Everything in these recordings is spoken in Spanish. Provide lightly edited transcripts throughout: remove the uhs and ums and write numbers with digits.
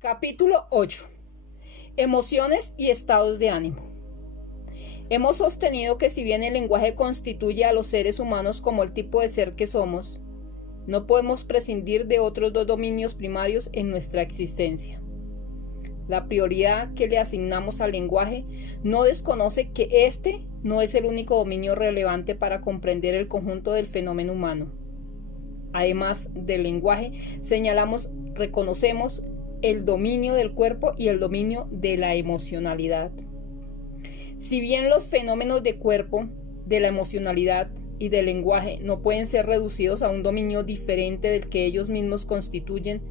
Capítulo 8. Emociones y estados de ánimo. Hemos sostenido que si bien el lenguaje constituye a los seres humanos como el tipo de ser que somos, no podemos prescindir de otros dos dominios primarios en nuestra existencia. La prioridad que le asignamos al lenguaje no desconoce que este no es el único dominio relevante para comprender el conjunto del fenómeno humano. Además del lenguaje, reconocemos el dominio del cuerpo y el dominio de la emocionalidad. Si bien los fenómenos de cuerpo, de la emocionalidad y del lenguaje no pueden ser reducidos a un dominio diferente del que ellos mismos constituyen,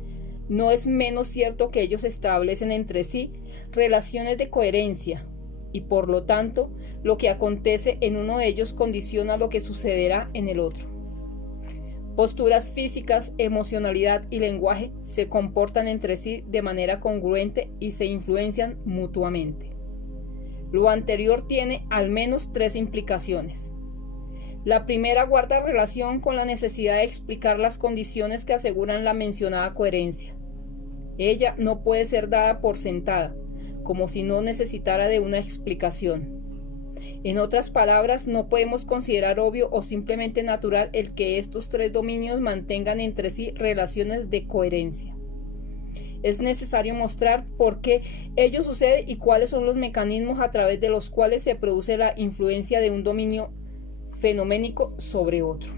no es menos cierto que ellos establecen entre sí relaciones de coherencia y por lo tanto lo que acontece en uno de ellos condiciona lo que sucederá en el otro. Posturas físicas, emocionalidad y lenguaje se comportan entre sí de manera congruente y se influencian mutuamente. Lo anterior tiene al menos tres implicaciones. La primera guarda relación con la necesidad de explicar las condiciones que aseguran la mencionada coherencia. Ella no puede ser dada por sentada, como si no necesitara de una explicación. En otras palabras, no podemos considerar obvio o simplemente natural el que estos tres dominios mantengan entre sí relaciones de coherencia. Es necesario mostrar por qué ello sucede y cuáles son los mecanismos a través de los cuales se produce la influencia de un dominio fenoménico sobre otro.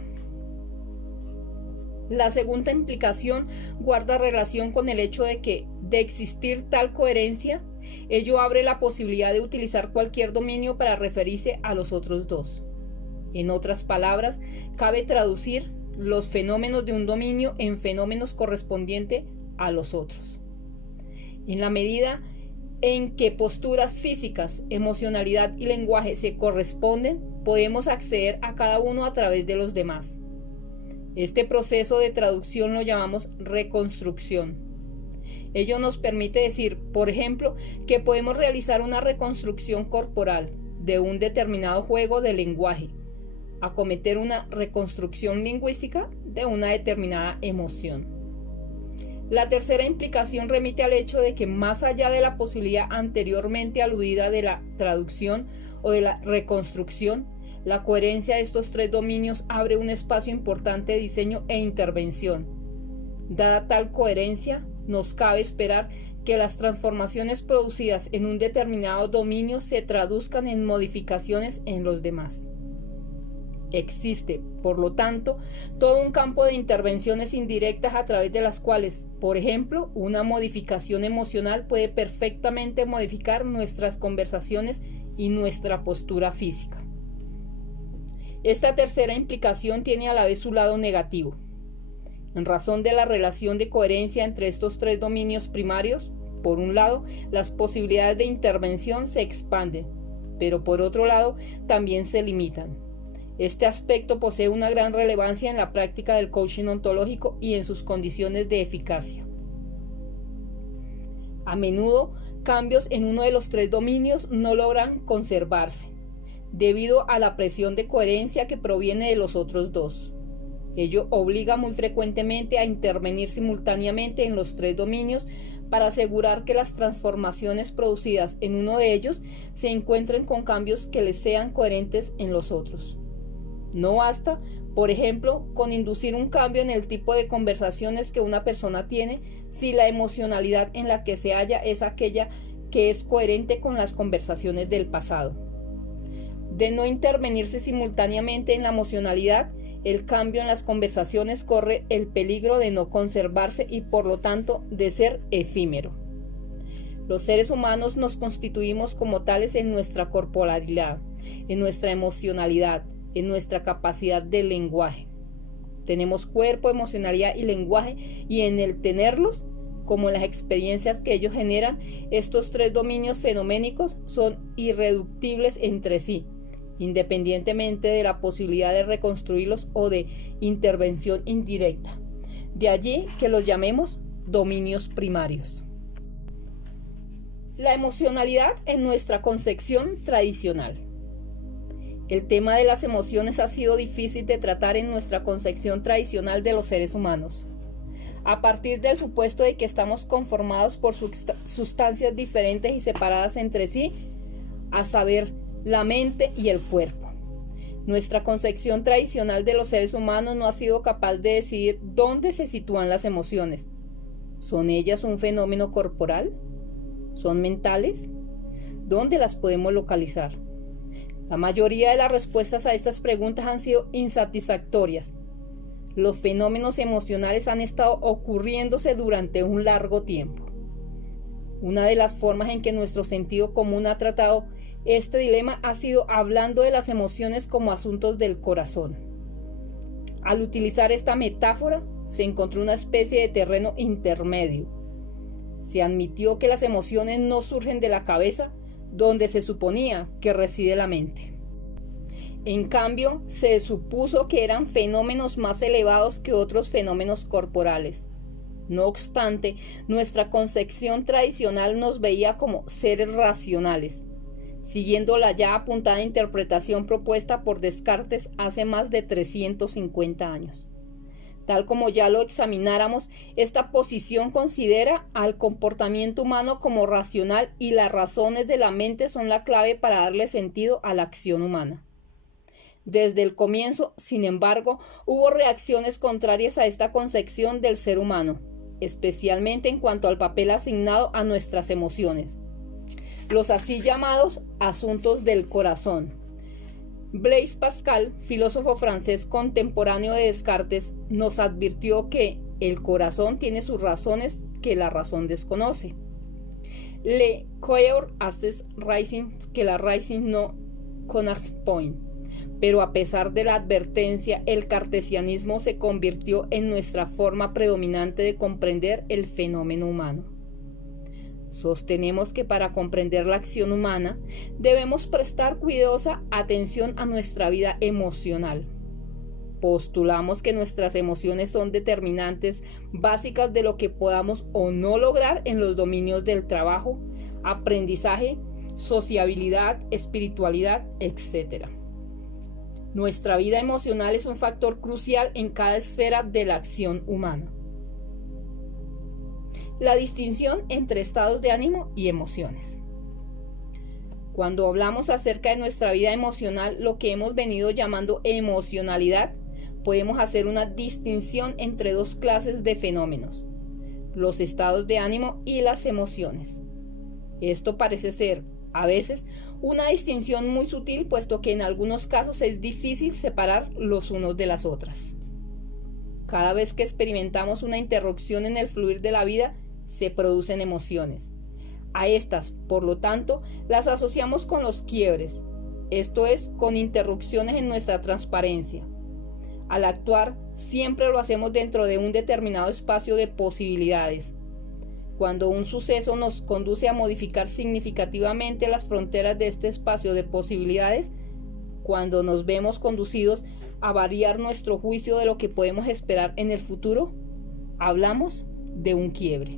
La segunda implicación guarda relación con el hecho de que, de existir tal coherencia, ello abre la posibilidad de utilizar cualquier dominio para referirse a los otros dos. En otras palabras, cabe traducir los fenómenos de un dominio en fenómenos correspondientes a los otros. En la medida en que posturas físicas, emocionalidad y lenguaje se corresponden, podemos acceder a cada uno a través de los demás. Este proceso de traducción lo llamamos reconstrucción. Ello nos permite decir, por ejemplo, que podemos realizar una reconstrucción corporal de un determinado juego de lenguaje, acometer una reconstrucción lingüística de una determinada emoción. La tercera implicación remite al hecho de que más allá de la posibilidad anteriormente aludida de la traducción o de la reconstrucción, la coherencia de estos tres dominios abre un espacio importante de diseño e intervención. Dada tal coherencia, nos cabe esperar que las transformaciones producidas en un determinado dominio se traduzcan en modificaciones en los demás. Existe, por lo tanto, todo un campo de intervenciones indirectas a través de las cuales, por ejemplo, una modificación emocional puede perfectamente modificar nuestras conversaciones y nuestra postura física. Esta tercera implicación tiene a la vez su lado negativo. En razón de la relación de coherencia entre estos tres dominios primarios, por un lado, las posibilidades de intervención se expanden, pero por otro lado, también se limitan. Este aspecto posee una gran relevancia en la práctica del coaching ontológico y en sus condiciones de eficacia. A menudo, cambios en uno de los tres dominios no logran conservarse, debido a la presión de coherencia que proviene de los otros dos. Ello obliga muy frecuentemente a intervenir simultáneamente en los tres dominios para asegurar que las transformaciones producidas en uno de ellos se encuentren con cambios que les sean coherentes en los otros. No basta, por ejemplo, con inducir un cambio en el tipo de conversaciones que una persona tiene si la emocionalidad en la que se halla es aquella que es coherente con las conversaciones del pasado. De no intervenirse simultáneamente en la emocionalidad, el cambio en las conversaciones corre el peligro de no conservarse y por lo tanto de ser efímero. Los seres humanos nos constituimos como tales en nuestra corporalidad, en nuestra emocionalidad, en nuestra capacidad de lenguaje. Tenemos cuerpo, emocionalidad y lenguaje, y en el tenerlos, como en las experiencias que ellos generan, estos tres dominios fenoménicos son irreductibles entre sí, independientemente de la posibilidad de reconstruirlos o de intervención indirecta. De allí que los llamemos dominios primarios. La emocionalidad en nuestra concepción tradicional. El tema de las emociones ha sido difícil de tratar en nuestra concepción tradicional de los seres humanos. a partir del supuesto de que estamos conformados por sustancias diferentes y separadas entre sí, a saber, la mente y el cuerpo. Nuestra concepción tradicional de los seres humanos no ha sido capaz de decidir dónde se sitúan las emociones. ¿Son ellas un fenómeno corporal? ¿Son mentales? ¿Dónde las podemos localizar? La mayoría de las respuestas a estas preguntas han sido insatisfactorias. Los fenómenos emocionales han estado ocurriéndose durante un largo tiempo. Una de las formas en que nuestro sentido común ha tratado este dilema ha sido hablando de las emociones como asuntos del corazón. Al utilizar esta metáfora, se encontró una especie de terreno intermedio. Se admitió que las emociones no surgen de la cabeza, donde se suponía que reside la mente. En cambio, se supuso que eran fenómenos más elevados que otros fenómenos corporales. No obstante, nuestra concepción tradicional nos veía como seres racionales, siguiendo la ya apuntada interpretación propuesta por Descartes hace más de 350 años. Tal como ya lo examináramos, esta posición considera al comportamiento humano como racional y las razones de la mente son la clave para darle sentido a la acción humana. Desde el comienzo, sin embargo, hubo reacciones contrarias a esta concepción del ser humano, especialmente en cuanto al papel asignado a nuestras emociones, los así llamados asuntos del corazón. Blaise Pascal, filósofo francés contemporáneo de Descartes, nos advirtió que el corazón tiene sus razones que la razón desconoce. Le cœur a ses raisins que la raisins no connaissent point. Pero a pesar de la advertencia, el cartesianismo se convirtió en nuestra forma predominante de comprender el fenómeno humano. Sostenemos que para comprender la acción humana debemos prestar cuidadosa atención a nuestra vida emocional. Postulamos que nuestras emociones son determinantes básicas de lo que podamos o no lograr en los dominios del trabajo, aprendizaje, sociabilidad, espiritualidad, etc. Nuestra vida emocional es un factor crucial en cada esfera de la acción humana. La distinción entre estados de ánimo y emociones. Cuando hablamos acerca de nuestra vida emocional, lo que hemos venido llamando emocionalidad, podemos hacer una distinción entre dos clases de fenómenos: los estados de ánimo y las emociones. Esto parece ser, a veces, una distinción muy sutil, puesto que en algunos casos es difícil separar los unos de las otras. Cada vez que experimentamos una interrupción en el fluir de la vida, se producen emociones. A estas, por lo tanto, las asociamos con los quiebres, esto es, con interrupciones en nuestra transparencia. Al actuar, siempre lo hacemos dentro de un determinado espacio de posibilidades. Cuando un suceso nos conduce a modificar significativamente las fronteras de este espacio de posibilidades, cuando nos vemos conducidos a variar nuestro juicio de lo que podemos esperar en el futuro, hablamos de un quiebre.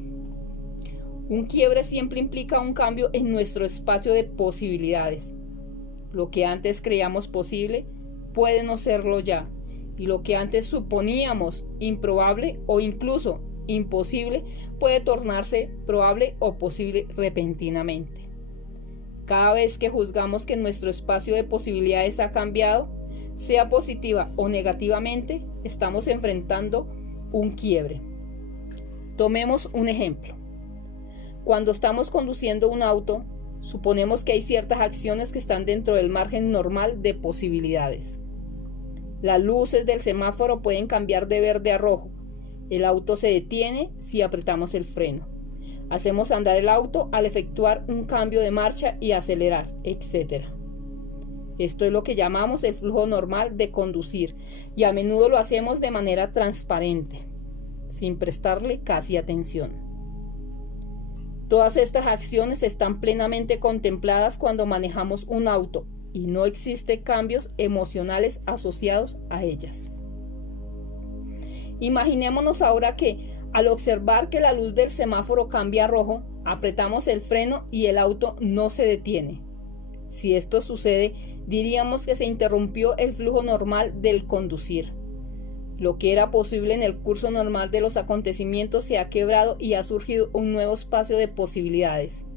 Un quiebre siempre implica un cambio en nuestro espacio de posibilidades. Lo que antes creíamos posible puede no serlo ya, y lo que antes suponíamos improbable o incluso imposible puede tornarse probable o posible repentinamente. Cada vez que juzgamos que nuestro espacio de posibilidades ha cambiado, sea positiva o negativamente, estamos enfrentando un quiebre. Tomemos un ejemplo. Cuando estamos conduciendo un auto, suponemos que hay ciertas acciones que están dentro del margen normal de posibilidades. Las luces del semáforo pueden cambiar de verde a rojo. El auto se detiene si apretamos el freno. Hacemos andar el auto al efectuar un cambio de marcha y acelerar, etc. Esto es lo que llamamos el flujo normal de conducir, y a menudo lo hacemos de manera transparente, sin prestarle casi atención. Todas estas acciones están plenamente contempladas cuando manejamos un auto y no existen cambios emocionales asociados a ellas. Imaginémonos ahora que, al observar que la luz del semáforo cambia a rojo, apretamos el freno y el auto no se detiene. Si esto sucede, diríamos que se interrumpió el flujo normal del conducir. Lo que era posible en el curso normal de los acontecimientos se ha quebrado y ha surgido un nuevo espacio de posibilidades.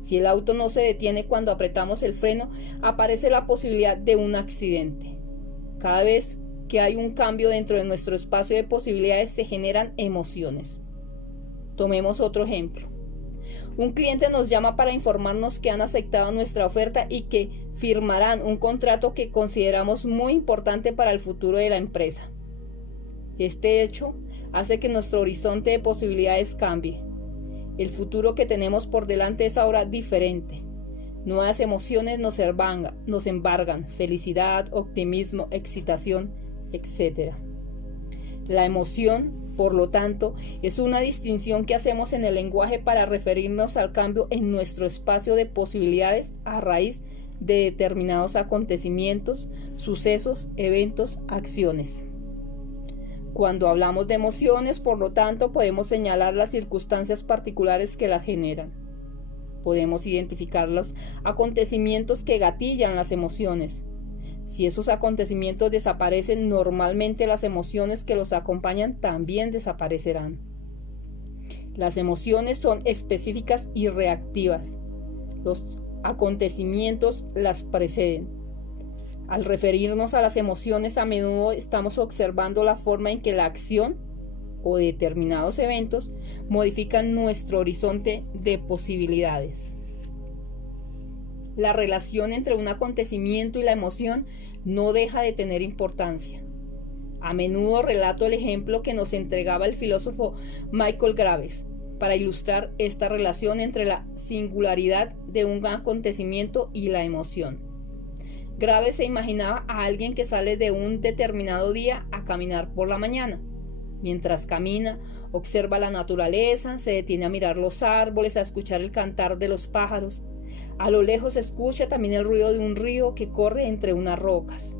Si el auto no se detiene cuando apretamos el freno, aparece la posibilidad de un accidente. Cada vez que hay un cambio dentro de nuestro espacio de posibilidades se generan emociones. Tomemos otro ejemplo. Un cliente nos llama para informarnos que han aceptado nuestra oferta y que firmarán un contrato que consideramos muy importante para el futuro de la empresa. Este hecho hace que nuestro horizonte de posibilidades cambie. El futuro que tenemos por delante es ahora diferente. Nuevas emociones nos embargan, felicidad, optimismo, excitación, etc. La emoción, por lo tanto, es una distinción que hacemos en el lenguaje para referirnos al cambio en nuestro espacio de posibilidades a raíz de determinados acontecimientos, sucesos, eventos, acciones. Cuando hablamos de emociones, por lo tanto, podemos señalar las circunstancias particulares que las generan. Podemos identificar los acontecimientos que gatillan las emociones. Si esos acontecimientos desaparecen, normalmente las emociones que los acompañan también desaparecerán. Las emociones son específicas y reactivas. Los acontecimientos las preceden. Al referirnos a las emociones, a menudo estamos observando la forma en que la acción o determinados eventos modifican nuestro horizonte de posibilidades. La relación entre un acontecimiento y la emoción no deja de tener importancia. A menudo relato el ejemplo que nos entregaba el filósofo Michael Graves para ilustrar esta relación entre la singularidad de un acontecimiento y la emoción. Graves se imaginaba a alguien que sale de un determinado día a caminar por la mañana. Mientras camina, observa la naturaleza, se detiene a mirar los árboles, a escuchar el cantar de los pájaros. A lo lejos se escucha también el ruido de un río que corre entre unas rocas.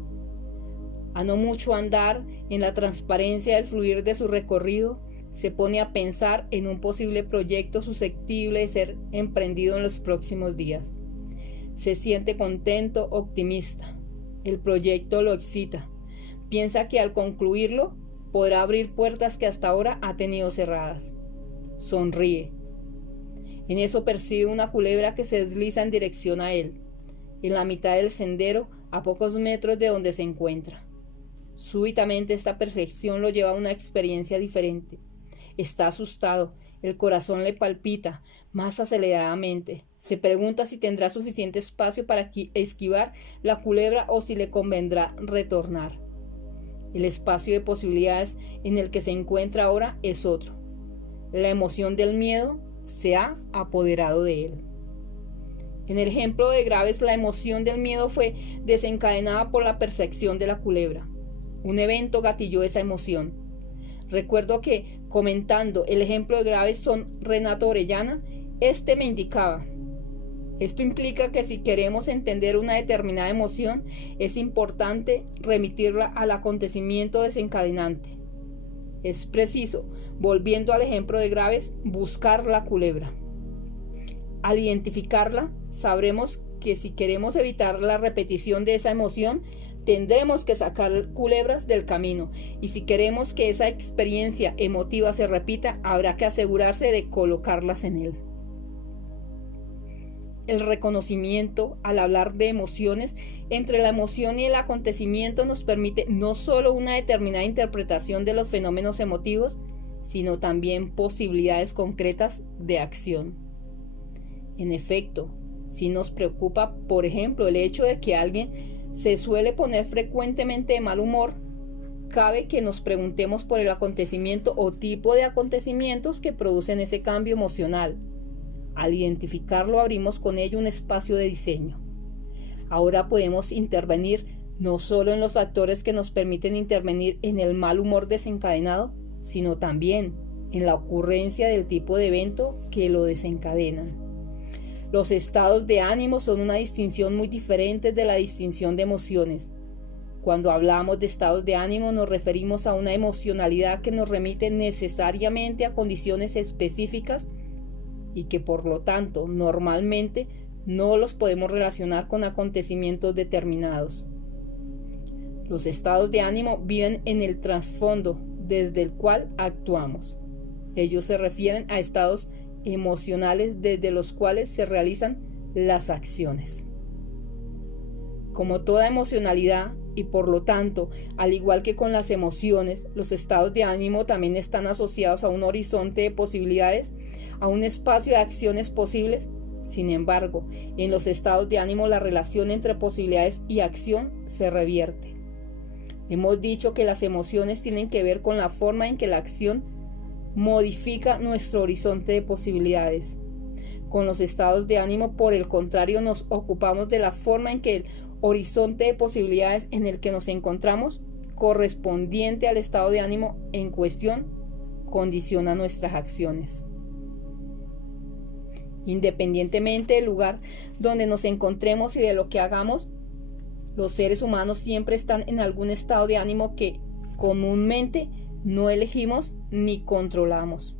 A no mucho andar, en la transparencia del fluir de su recorrido, se pone a pensar en un posible proyecto susceptible de ser emprendido en los próximos días. Se siente contento, optimista. El proyecto lo excita. Piensa que al concluirlo podrá abrir puertas que hasta ahora ha tenido cerradas. Sonríe. En eso percibe una culebra que se desliza en dirección a él, en la mitad del sendero, a pocos metros de donde se encuentra. Súbitamente esta percepción lo lleva a una experiencia diferente. Está asustado, el corazón le palpita más aceleradamente. Se pregunta si tendrá suficiente espacio para esquivar la culebra o si le convendrá retornar. El espacio de posibilidades en el que se encuentra ahora es otro. La emoción del miedo se ha apoderado de él. En el ejemplo de Graves, la emoción del miedo fue desencadenada por la percepción de la culebra. Un evento gatilló esa emoción. Recuerdo que, comentando el ejemplo de Graves con Renato Orellana, me indicaba: esto implica que si queremos entender una determinada emoción, es importante remitirla al acontecimiento desencadenante. Es preciso, volviendo al ejemplo de Graves, buscar la culebra. Al identificarla, sabremos que si queremos evitar la repetición de esa emoción, tendremos que sacar culebras del camino, y si queremos que esa experiencia emotiva se repita, habrá que asegurarse de colocarlas en él. El reconocimiento, al hablar de emociones, entre la emoción y el acontecimiento nos permite no solo una determinada interpretación de los fenómenos emotivos, sino también posibilidades concretas de acción. En efecto, si nos preocupa, por ejemplo, el hecho de que alguien se suele poner frecuentemente de mal humor, cabe que nos preguntemos por el acontecimiento o tipo de acontecimientos que producen ese cambio emocional. Al identificarlo, abrimos con ello un espacio de diseño. Ahora podemos intervenir no solo en los factores que nos permiten intervenir en el mal humor desencadenado, sino también en la ocurrencia del tipo de evento que lo desencadenan. Los estados de ánimo son una distinción muy diferente de la distinción de emociones. Cuando hablamos de estados de ánimo nos referimos a una emocionalidad que nos remite necesariamente a condiciones específicas y que por lo tanto normalmente no los podemos relacionar con acontecimientos determinados. Los estados de ánimo viven en el trasfondo desde el cual actuamos. Ellos se refieren a estados emocionales desde los cuales se realizan las acciones. Como toda emocionalidad, y por lo tanto, al igual que con las emociones, los estados de ánimo también están asociados a un horizonte de posibilidades, a un espacio de acciones posibles. Sin embargo, en los estados de ánimo la relación entre posibilidades y acción se revierte. Hemos dicho que las emociones tienen que ver con la forma en que la acción modifica nuestro horizonte de posibilidades. Con los estados de ánimo, por el contrario, nos ocupamos de la forma en que el horizonte de posibilidades en el que nos encontramos, correspondiente al estado de ánimo en cuestión, condiciona nuestras acciones. Independientemente del lugar donde nos encontremos y de lo que hagamos, los seres humanos siempre están en algún estado de ánimo que comúnmente no elegimos ni controlamos.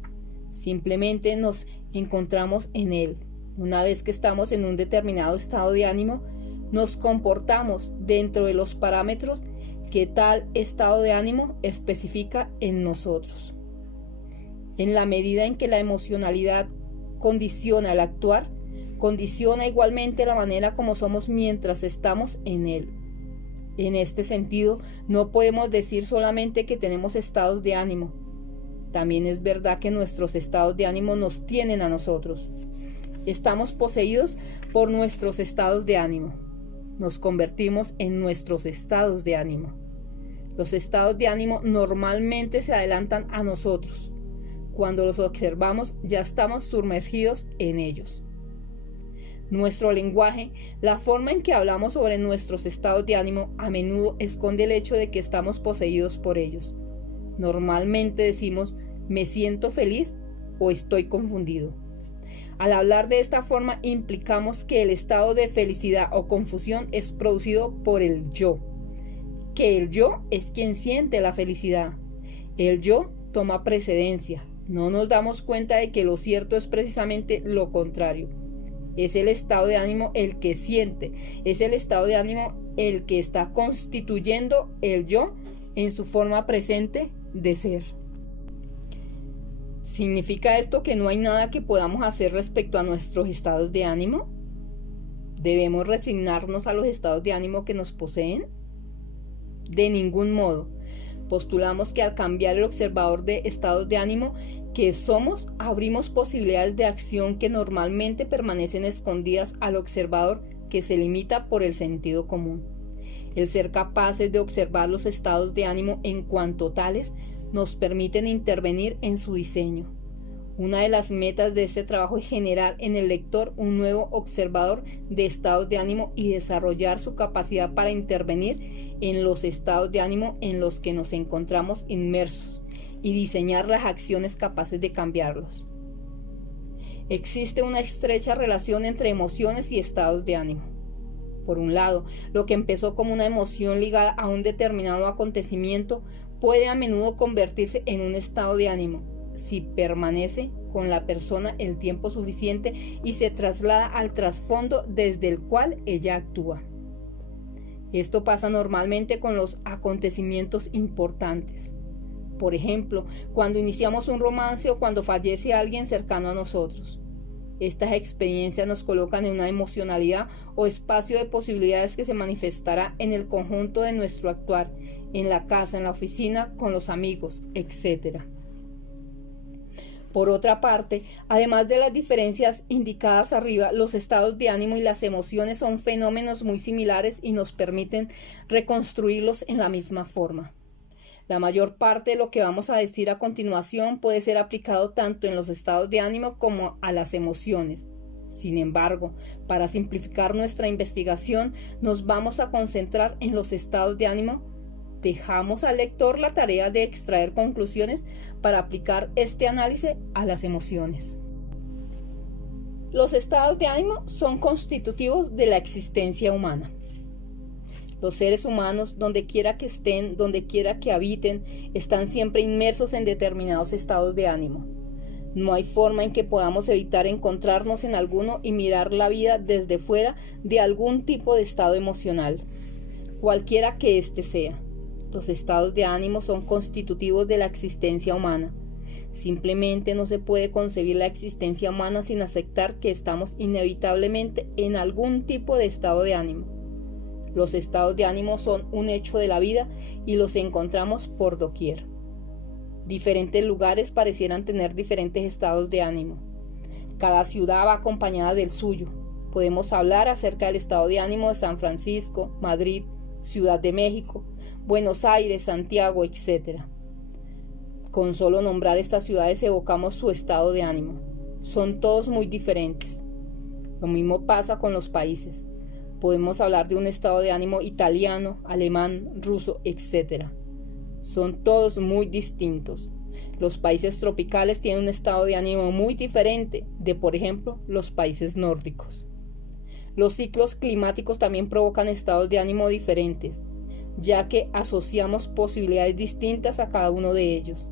Simplemente nos encontramos en él. Una vez que estamos en un determinado estado de ánimo, nos comportamos dentro de los parámetros que tal estado de ánimo especifica en nosotros. En la medida en que la emocionalidad condiciona el actuar, condiciona igualmente la manera como somos mientras estamos en él. En este sentido, no podemos decir solamente que tenemos estados de ánimo. También es verdad que nuestros estados de ánimo nos tienen a nosotros. Estamos poseídos por nuestros estados de ánimo. Nos convertimos en nuestros estados de ánimo. Los estados de ánimo normalmente se adelantan a nosotros. Cuando los observamos, ya estamos sumergidos en ellos. Nuestro lenguaje, la forma en que hablamos sobre nuestros estados de ánimo, a menudo esconde el hecho de que estamos poseídos por ellos. Normalmente decimos, me siento feliz o estoy confundido. Al hablar de esta forma, implicamos que el estado de felicidad o confusión es producido por el yo, que el yo es quien siente la felicidad. El yo toma precedencia. No nos damos cuenta de que lo cierto es precisamente lo contrario. Es el estado de ánimo el que siente, es el estado de ánimo el que está constituyendo el yo en su forma presente de ser. ¿Significa esto que no hay nada que podamos hacer respecto a nuestros estados de ánimo? ¿Debemos resignarnos a los estados de ánimo que nos poseen? De ningún modo. Postulamos que al cambiar el observador de estados de ánimo que somos, abrimos posibilidades de acción que normalmente permanecen escondidas al observador que se limita por el sentido común. El ser capaces de observar los estados de ánimo en cuanto tales nos permiten intervenir en su diseño. Una de las metas de este trabajo es generar en el lector un nuevo observador de estados de ánimo y desarrollar su capacidad para intervenir en los estados de ánimo en los que nos encontramos inmersos y diseñar las acciones capaces de cambiarlos. Existe una estrecha relación entre emociones y estados de ánimo. Por un lado, lo que empezó como una emoción ligada a un determinado acontecimiento puede a menudo convertirse en un estado de ánimo si permanece con la persona el tiempo suficiente y se traslada al trasfondo desde el cual ella actúa. Esto pasa normalmente con los acontecimientos importantes. Por ejemplo, cuando iniciamos un romance o cuando fallece alguien cercano a nosotros. Estas experiencias nos colocan en una emocionalidad o espacio de posibilidades que se manifestará en el conjunto de nuestro actuar, en la casa, en la oficina, con los amigos, etc. Por otra parte, además de las diferencias indicadas arriba, los estados de ánimo y las emociones son fenómenos muy similares y nos permiten reconstruirlos en la misma forma. La mayor parte de lo que vamos a decir a continuación puede ser aplicado tanto en los estados de ánimo como a las emociones. Sin embargo, para simplificar nuestra investigación, nos vamos a concentrar en los estados de ánimo. Dejamos al lector la tarea de extraer conclusiones para aplicar este análisis a las emociones. Los estados de ánimo son constitutivos de la existencia humana. Los seres humanos, donde quiera que estén, donde quiera que habiten, están siempre inmersos en determinados estados de ánimo. No hay forma en que podamos evitar encontrarnos en alguno y mirar la vida desde fuera de algún tipo de estado emocional. cualquiera que éste sea. Los estados de ánimo son constitutivos de la existencia humana. Simplemente no se puede concebir la existencia humana sin aceptar que estamos inevitablemente en algún tipo de estado de ánimo. Los estados de ánimo son un hecho de la vida y los encontramos por doquier. Diferentes lugares parecieran tener diferentes estados de ánimo. Cada ciudad va acompañada del suyo. Podemos hablar acerca del estado de ánimo de San Francisco, Madrid, Ciudad de México, Buenos Aires, Santiago, etc. Con solo nombrar estas ciudades evocamos su estado de ánimo. Son todos muy diferentes. Lo mismo pasa con los países. Podemos hablar de un estado de ánimo italiano, alemán, ruso, etc. Son todos muy distintos. Los países tropicales tienen un estado de ánimo muy diferente de, por ejemplo, los países nórdicos. Los ciclos climáticos también provocan estados de ánimo diferentes, ya que asociamos posibilidades distintas a cada uno de ellos.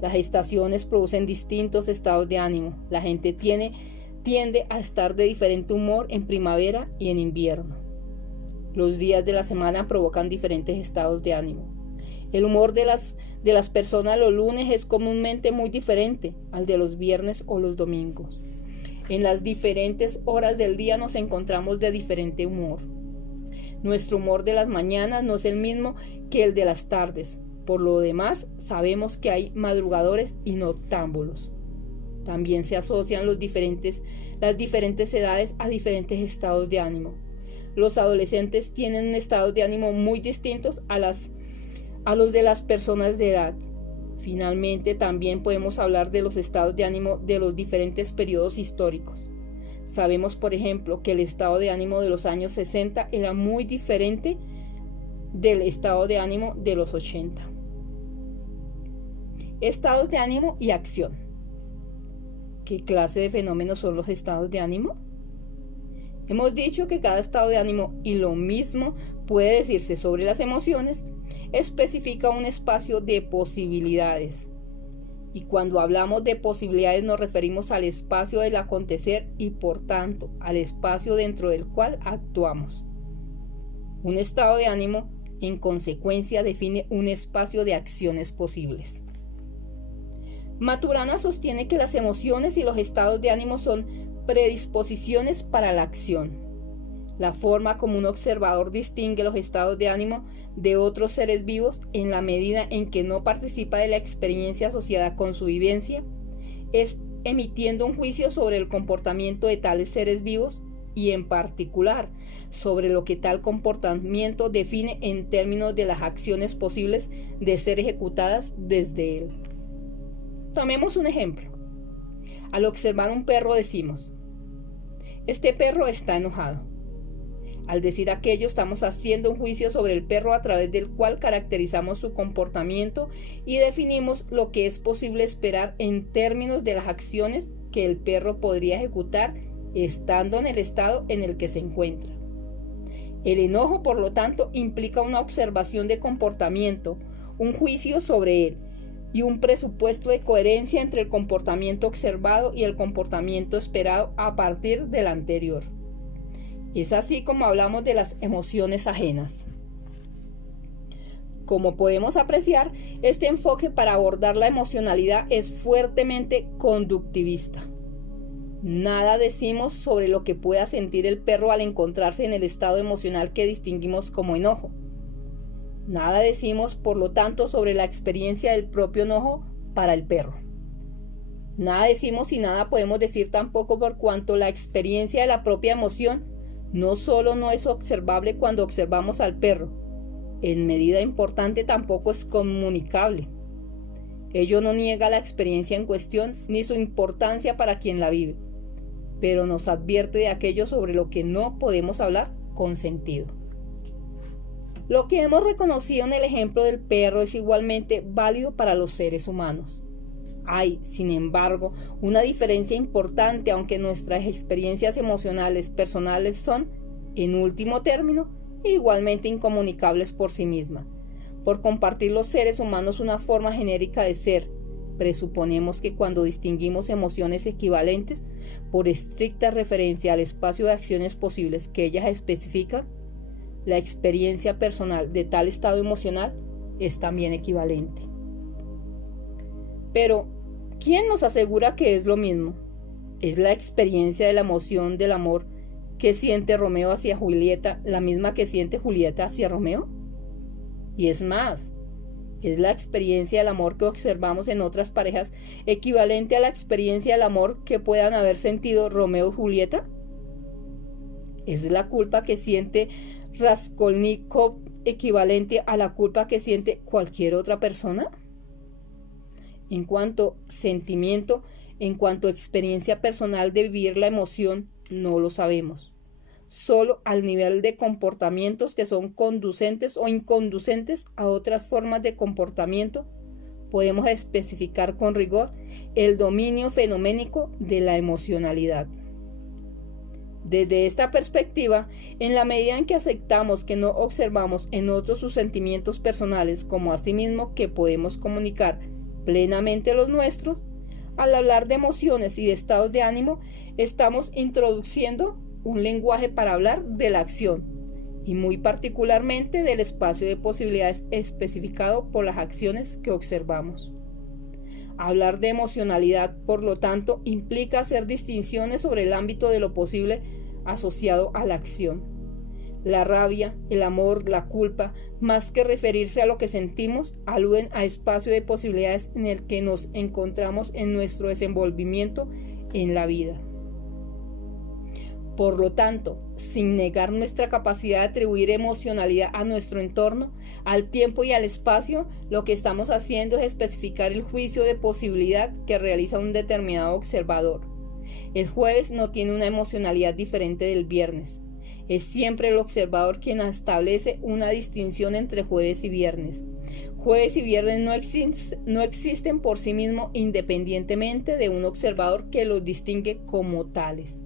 Las estaciones producen distintos estados de ánimo. La gente tiende a estar de diferente humor en primavera y en invierno. Los días de la semana provocan diferentes estados de ánimo. El humor de las personas los lunes es comúnmente muy diferente al de los viernes o los domingos. En las diferentes horas del día nos encontramos de diferente humor. Nuestro humor de las mañanas no es el mismo que el de las tardes. Por lo demás, sabemos que hay madrugadores y noctámbulos. También se asocian las diferentes edades a diferentes estados de ánimo. Los adolescentes tienen estados de ánimo muy distintos a los de las personas de edad. Finalmente, también podemos hablar de los estados de ánimo de los diferentes periodos históricos. Sabemos, por ejemplo, que el estado de ánimo de los años 60 era muy diferente del estado de ánimo de los 80. Estados de ánimo y acción. ¿Qué clase de fenómenos son los estados de ánimo? Hemos dicho que cada estado de ánimo, y lo mismo puede decirse sobre las emociones, especifica un espacio de posibilidades. Y cuando hablamos de posibilidades nos referimos al espacio del acontecer y por tanto al espacio dentro del cual actuamos. Un estado de ánimo, en consecuencia, define un espacio de acciones posibles. Maturana sostiene que las emociones y los estados de ánimo son predisposiciones para la acción. La forma como un observador distingue los estados de ánimo de otros seres vivos en la medida en que no participa de la experiencia asociada con su vivencia es emitiendo un juicio sobre el comportamiento de tales seres vivos y en particular sobre lo que tal comportamiento define en términos de las acciones posibles de ser ejecutadas desde él. Tomemos un ejemplo. Al observar un perro decimos: este perro está enojado. Al decir aquello estamos haciendo un juicio sobre el perro a través del cual caracterizamos su comportamiento y definimos lo que es posible esperar en términos de las acciones que el perro podría ejecutar estando en el estado en el que se encuentra. El enojo, por lo tanto, implica una observación de comportamiento, un juicio sobre él y un presupuesto de coherencia entre el comportamiento observado y el comportamiento esperado a partir del anterior. Es así como hablamos de las emociones ajenas. Como podemos apreciar, este enfoque para abordar la emocionalidad es fuertemente conductivista. Nada decimos sobre lo que pueda sentir el perro al encontrarse en el estado emocional que distinguimos como enojo. Nada decimos, por lo tanto, sobre la experiencia del propio enojo para el perro. Nada decimos y nada podemos decir tampoco por cuanto la experiencia de la propia emoción no solo no es observable cuando observamos al perro, en medida importante tampoco es comunicable. Ello no niega la experiencia en cuestión ni su importancia para quien la vive, pero nos advierte de aquello sobre lo que no podemos hablar con sentido. Lo que hemos reconocido en el ejemplo del perro es igualmente válido para los seres humanos. Hay, sin embargo, una diferencia importante, aunque nuestras experiencias emocionales personales son, en último término, igualmente incomunicables por sí mismas. Por compartir los seres humanos una forma genérica de ser, presuponemos que cuando distinguimos emociones equivalentes, por estricta referencia al espacio de acciones posibles que ellas especifican, la experiencia personal de tal estado emocional es también equivalente. Pero, ¿quién nos asegura que es lo mismo? ¿Es la experiencia de la emoción del amor que siente Romeo hacia Julieta la misma que siente Julieta hacia Romeo? Y es más, ¿es la experiencia del amor que observamos en otras parejas equivalente a la experiencia del amor que puedan haber sentido Romeo y Julieta? ¿Es la culpa que siente Raskolnikov equivalente a la culpa que siente cualquier otra persona? En cuanto sentimiento, en cuanto experiencia personal de vivir la emoción, no lo sabemos. Solo al nivel de comportamientos que son conducentes o inconducentes a otras formas de comportamiento, podemos especificar con rigor el dominio fenoménico de la emocionalidad. Desde esta perspectiva, en la medida en que aceptamos que no observamos en otros sus sentimientos personales como asimismo que podemos comunicar plenamente los nuestros, al hablar de emociones y de estados de ánimo, estamos introduciendo un lenguaje para hablar de la acción y muy particularmente del espacio de posibilidades especificado por las acciones que observamos. Hablar de emocionalidad, por lo tanto, implica hacer distinciones sobre el ámbito de lo posible asociado a la acción. La rabia, el amor, la culpa, más que referirse a lo que sentimos, aluden a espacio de posibilidades en el que nos encontramos en nuestro desenvolvimiento en la vida. Por lo tanto, sin negar nuestra capacidad de atribuir emocionalidad a nuestro entorno, al tiempo y al espacio, lo que estamos haciendo es especificar el juicio de posibilidad que realiza un determinado observador. El jueves no tiene una emocionalidad diferente del viernes. Es siempre el observador quien establece una distinción entre jueves y viernes. Jueves y viernes no existen por sí mismos independientemente de un observador que los distingue como tales,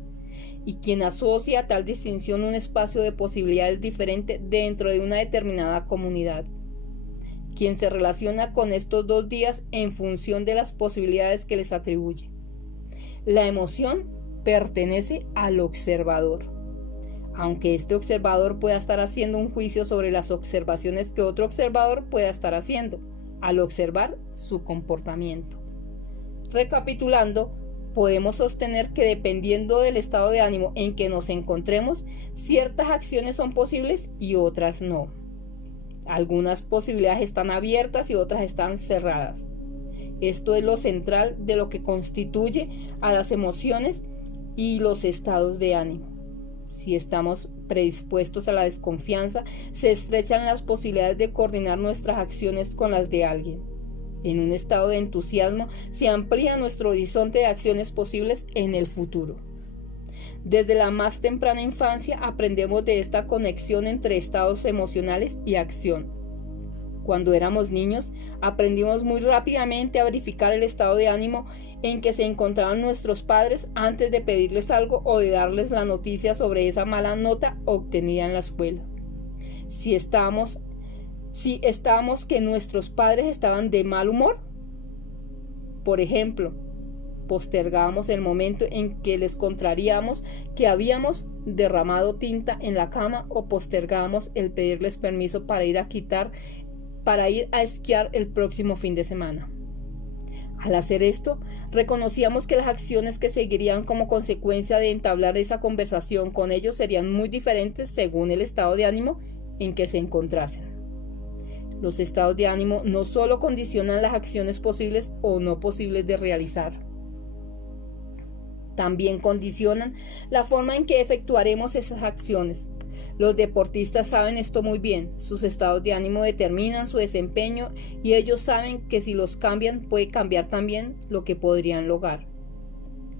y quien asocia a tal distinción un espacio de posibilidades diferente dentro de una determinada comunidad, quien se relaciona con estos dos días en función de las posibilidades que les atribuye. La emoción pertenece al observador, aunque este observador pueda estar haciendo un juicio sobre las observaciones que otro observador pueda estar haciendo al observar su comportamiento. Recapitulando, podemos sostener que dependiendo del estado de ánimo en que nos encontremos, ciertas acciones son posibles y otras no. Algunas posibilidades están abiertas y otras están cerradas. Esto es lo central de lo que constituye a las emociones y los estados de ánimo. Si estamos predispuestos a la desconfianza, se estrechan las posibilidades de coordinar nuestras acciones con las de alguien. En un estado de entusiasmo, se amplía nuestro horizonte de acciones posibles en el futuro. Desde la más temprana infancia aprendemos de esta conexión entre estados emocionales y acción. Cuando éramos niños, aprendimos muy rápidamente a verificar el estado de ánimo en que se encontraban nuestros padres antes de pedirles algo o de darles la noticia sobre esa mala nota obtenida en la escuela. Si estábamos que nuestros padres estaban de mal humor, por ejemplo, postergábamos el momento en que les contaríamos que habíamos derramado tinta en la cama o postergábamos el pedirles permiso para ir a esquiar el próximo fin de semana. Al hacer esto, reconocíamos que las acciones que seguirían como consecuencia de entablar esa conversación con ellos serían muy diferentes según el estado de ánimo en que se encontrasen. Los estados de ánimo no solo condicionan las acciones posibles o no posibles de realizar, también condicionan la forma en que efectuaremos esas acciones. Los deportistas saben esto muy bien, sus estados de ánimo determinan su desempeño y ellos saben que si los cambian puede cambiar también lo que podrían lograr.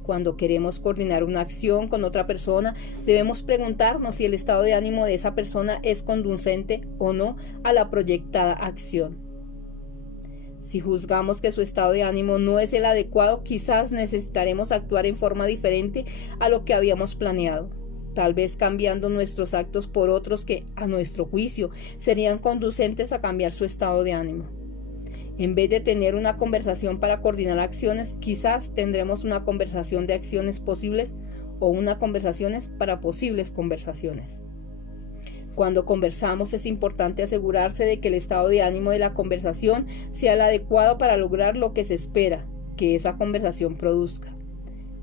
Cuando queremos coordinar una acción con otra persona, debemos preguntarnos si el estado de ánimo de esa persona es conducente o no a la proyectada acción. Si juzgamos que su estado de ánimo no es el adecuado, quizás necesitaremos actuar en forma diferente a lo que habíamos planeado, tal vez cambiando nuestros actos por otros que, a nuestro juicio, serían conducentes a cambiar su estado de ánimo. En vez de tener una conversación para coordinar acciones, quizás tendremos una conversación de acciones posibles o una conversación para posibles conversaciones. Cuando conversamos es importante asegurarse de que el estado de ánimo de la conversación sea el adecuado para lograr lo que se espera que esa conversación produzca.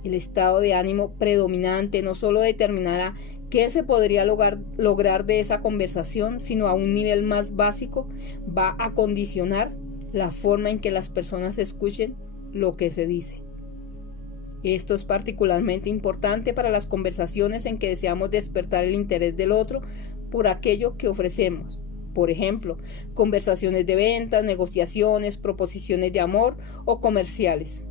El estado de ánimo predominante no solo determinará qué se podría lograr de esa conversación, sino a un nivel más básico va a condicionar la forma en que las personas escuchen lo que se dice. Esto es particularmente importante para las conversaciones en que deseamos despertar el interés del otro por aquello que ofrecemos. Por ejemplo, conversaciones de ventas, negociaciones, proposiciones de amor o comerciales.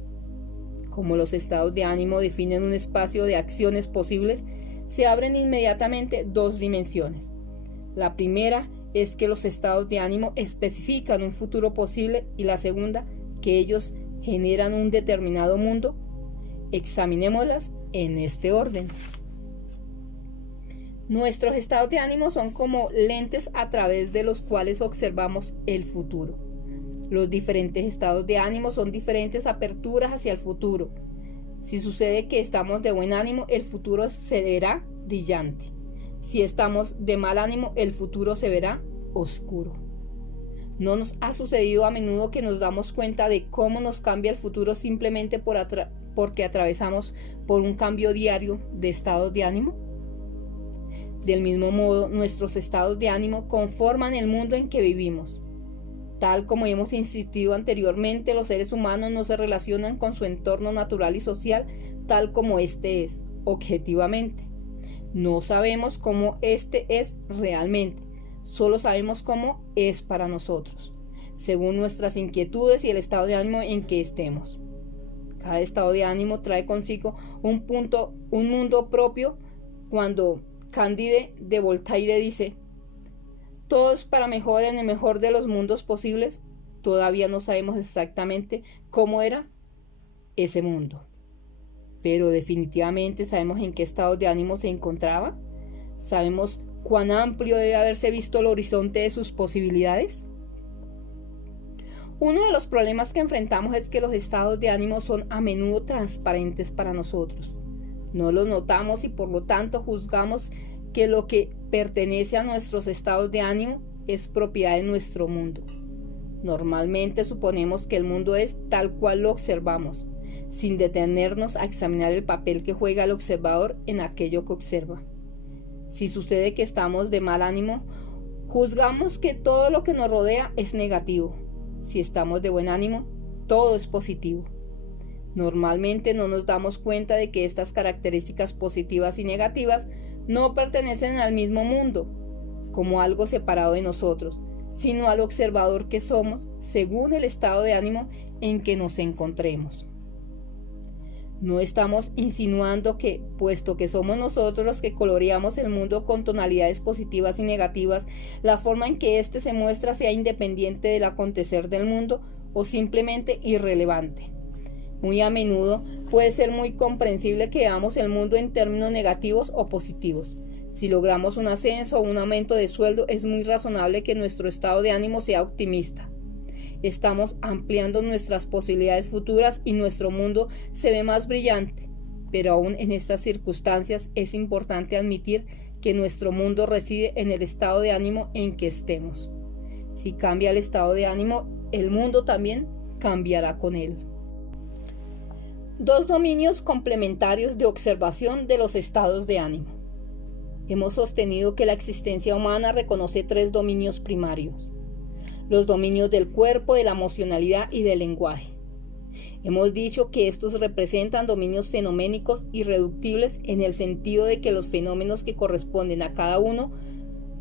Como los estados de ánimo definen un espacio de acciones posibles, se abren inmediatamente dos dimensiones. La primera es que los estados de ánimo especifican un futuro posible y la segunda, que ellos generan un determinado mundo. Examinémoslas en este orden. Nuestros estados de ánimo son como lentes a través de los cuales observamos el futuro. Los diferentes estados de ánimo son diferentes aperturas hacia el futuro. Si sucede que estamos de buen ánimo, el futuro se verá brillante. Si estamos de mal ánimo, el futuro se verá oscuro. ¿No nos ha sucedido a menudo que nos damos cuenta de cómo nos cambia el futuro simplemente porque atravesamos por un cambio diario de estados de ánimo? Del mismo modo, nuestros estados de ánimo conforman el mundo en que vivimos. Tal como hemos insistido anteriormente, los seres humanos no se relacionan con su entorno natural y social tal como éste es, objetivamente. No sabemos cómo éste es realmente, solo sabemos cómo es para nosotros, según nuestras inquietudes y el estado de ánimo en que estemos. Cada estado de ánimo trae consigo un mundo propio. Cuando Candide de Voltaire dice: todo es para mejor en el mejor de los mundos posibles, todavía no sabemos exactamente cómo era ese mundo, pero definitivamente sabemos en qué estado de ánimo se encontraba. ¿Sabemos cuán amplio debe haberse visto el horizonte de sus posibilidades? Uno de los problemas que enfrentamos es que los estados de ánimo son a menudo transparentes para nosotros. No los notamos y por lo tanto juzgamos que lo que pertenece a nuestros estados de ánimo es propiedad de nuestro mundo. Normalmente suponemos que el mundo es tal cual lo observamos, sin detenernos a examinar el papel que juega el observador en aquello que observa. Si sucede que estamos de mal ánimo, juzgamos que todo lo que nos rodea es negativo. Si estamos de buen ánimo, todo es positivo. Normalmente no nos damos cuenta de que estas características positivas y negativas no pertenecen al mismo mundo, como algo separado de nosotros, sino al observador que somos según el estado de ánimo en que nos encontremos. No estamos insinuando que, puesto que somos nosotros los que coloreamos el mundo con tonalidades positivas y negativas, la forma en que éste se muestra sea independiente del acontecer del mundo o simplemente irrelevante. Muy a menudo puede ser muy comprensible que veamos el mundo en términos negativos o positivos. Si logramos un ascenso o un aumento de sueldo, es muy razonable que nuestro estado de ánimo sea optimista. Estamos ampliando nuestras posibilidades futuras y nuestro mundo se ve más brillante. Pero aún en estas circunstancias es importante admitir que nuestro mundo reside en el estado de ánimo en que estemos. Si cambia el estado de ánimo, el mundo también cambiará con él. Dos dominios complementarios de observación de los estados de ánimo. Hemos sostenido que la existencia humana reconoce tres dominios primarios: los dominios del cuerpo, de la emocionalidad y del lenguaje. Hemos dicho que estos representan dominios fenoménicos irreductibles en el sentido de que los fenómenos que corresponden a cada uno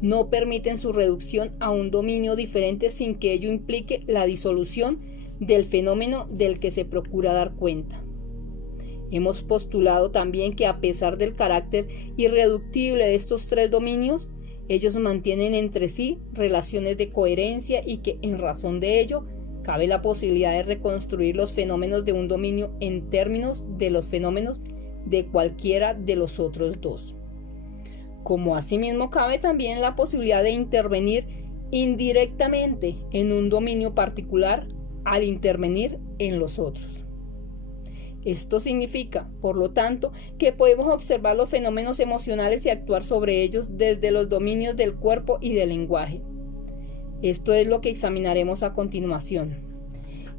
no permiten su reducción a un dominio diferente sin que ello implique la disolución del fenómeno del que se procura dar cuenta. Hemos postulado también que a pesar del carácter irreductible de estos tres dominios, ellos mantienen entre sí relaciones de coherencia y que, en razón de ello, cabe la posibilidad de reconstruir los fenómenos de un dominio en términos de los fenómenos de cualquiera de los otros dos. Como asimismo cabe también la posibilidad de intervenir indirectamente en un dominio particular al intervenir en los otros. Esto significa, por lo tanto, que podemos observar los fenómenos emocionales y actuar sobre ellos desde los dominios del cuerpo y del lenguaje. Esto es lo que examinaremos a continuación.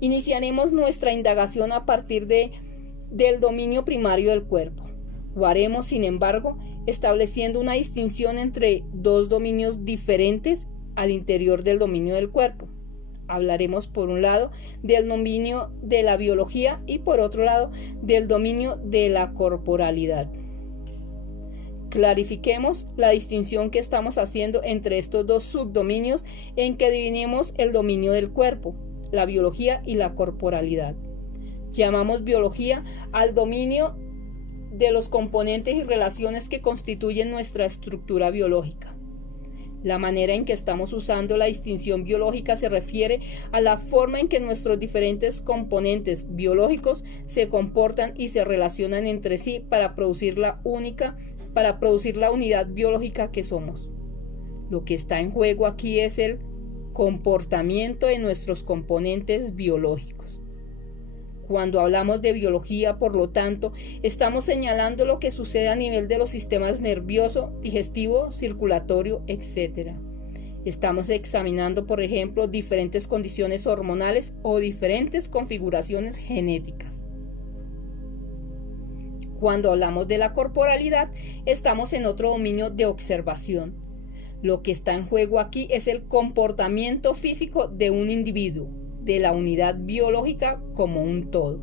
Iniciaremos nuestra indagación a partir del dominio primario del cuerpo. Lo haremos, sin embargo, estableciendo una distinción entre dos dominios diferentes al interior del dominio del cuerpo. Hablaremos por un lado del dominio de la biología y por otro lado del dominio de la corporalidad. Clarifiquemos la distinción que estamos haciendo entre estos dos subdominios en que dividimos el dominio del cuerpo, la biología y la corporalidad. Llamamos biología al dominio de los componentes y relaciones que constituyen nuestra estructura biológica. La manera en que estamos usando la distinción biológica se refiere a la forma en que nuestros diferentes componentes biológicos se comportan y se relacionan entre sí para producir la unidad biológica que somos. Lo que está en juego aquí es el comportamiento de nuestros componentes biológicos. Cuando hablamos de biología, por lo tanto, estamos señalando lo que sucede a nivel de los sistemas nervioso, digestivo, circulatorio, etc. Estamos examinando, por ejemplo, diferentes condiciones hormonales o diferentes configuraciones genéticas. Cuando hablamos de la corporalidad, estamos en otro dominio de observación. Lo que está en juego aquí es el comportamiento físico de un individuo, de la unidad biológica como un todo.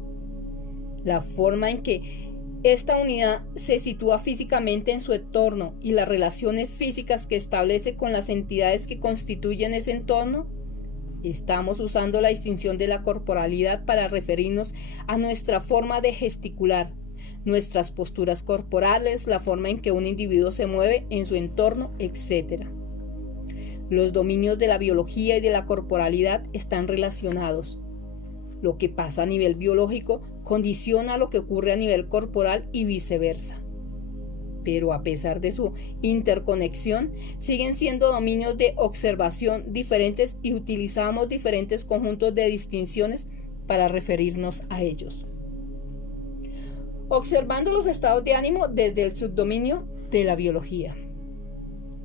La forma en que esta unidad se sitúa físicamente en su entorno y las relaciones físicas que establece con las entidades que constituyen ese entorno. Estamos usando la distinción de la corporalidad para referirnos a nuestra forma de gesticular, nuestras posturas corporales, la forma en que un individuo se mueve en su entorno, etc. Los dominios de la biología y de la corporalidad están relacionados. Lo que pasa a nivel biológico condiciona lo que ocurre a nivel corporal y viceversa. Pero a pesar de su interconexión, siguen siendo dominios de observación diferentes y utilizamos diferentes conjuntos de distinciones para referirnos a ellos. Observando los estados de ánimo desde el subdominio de la biología.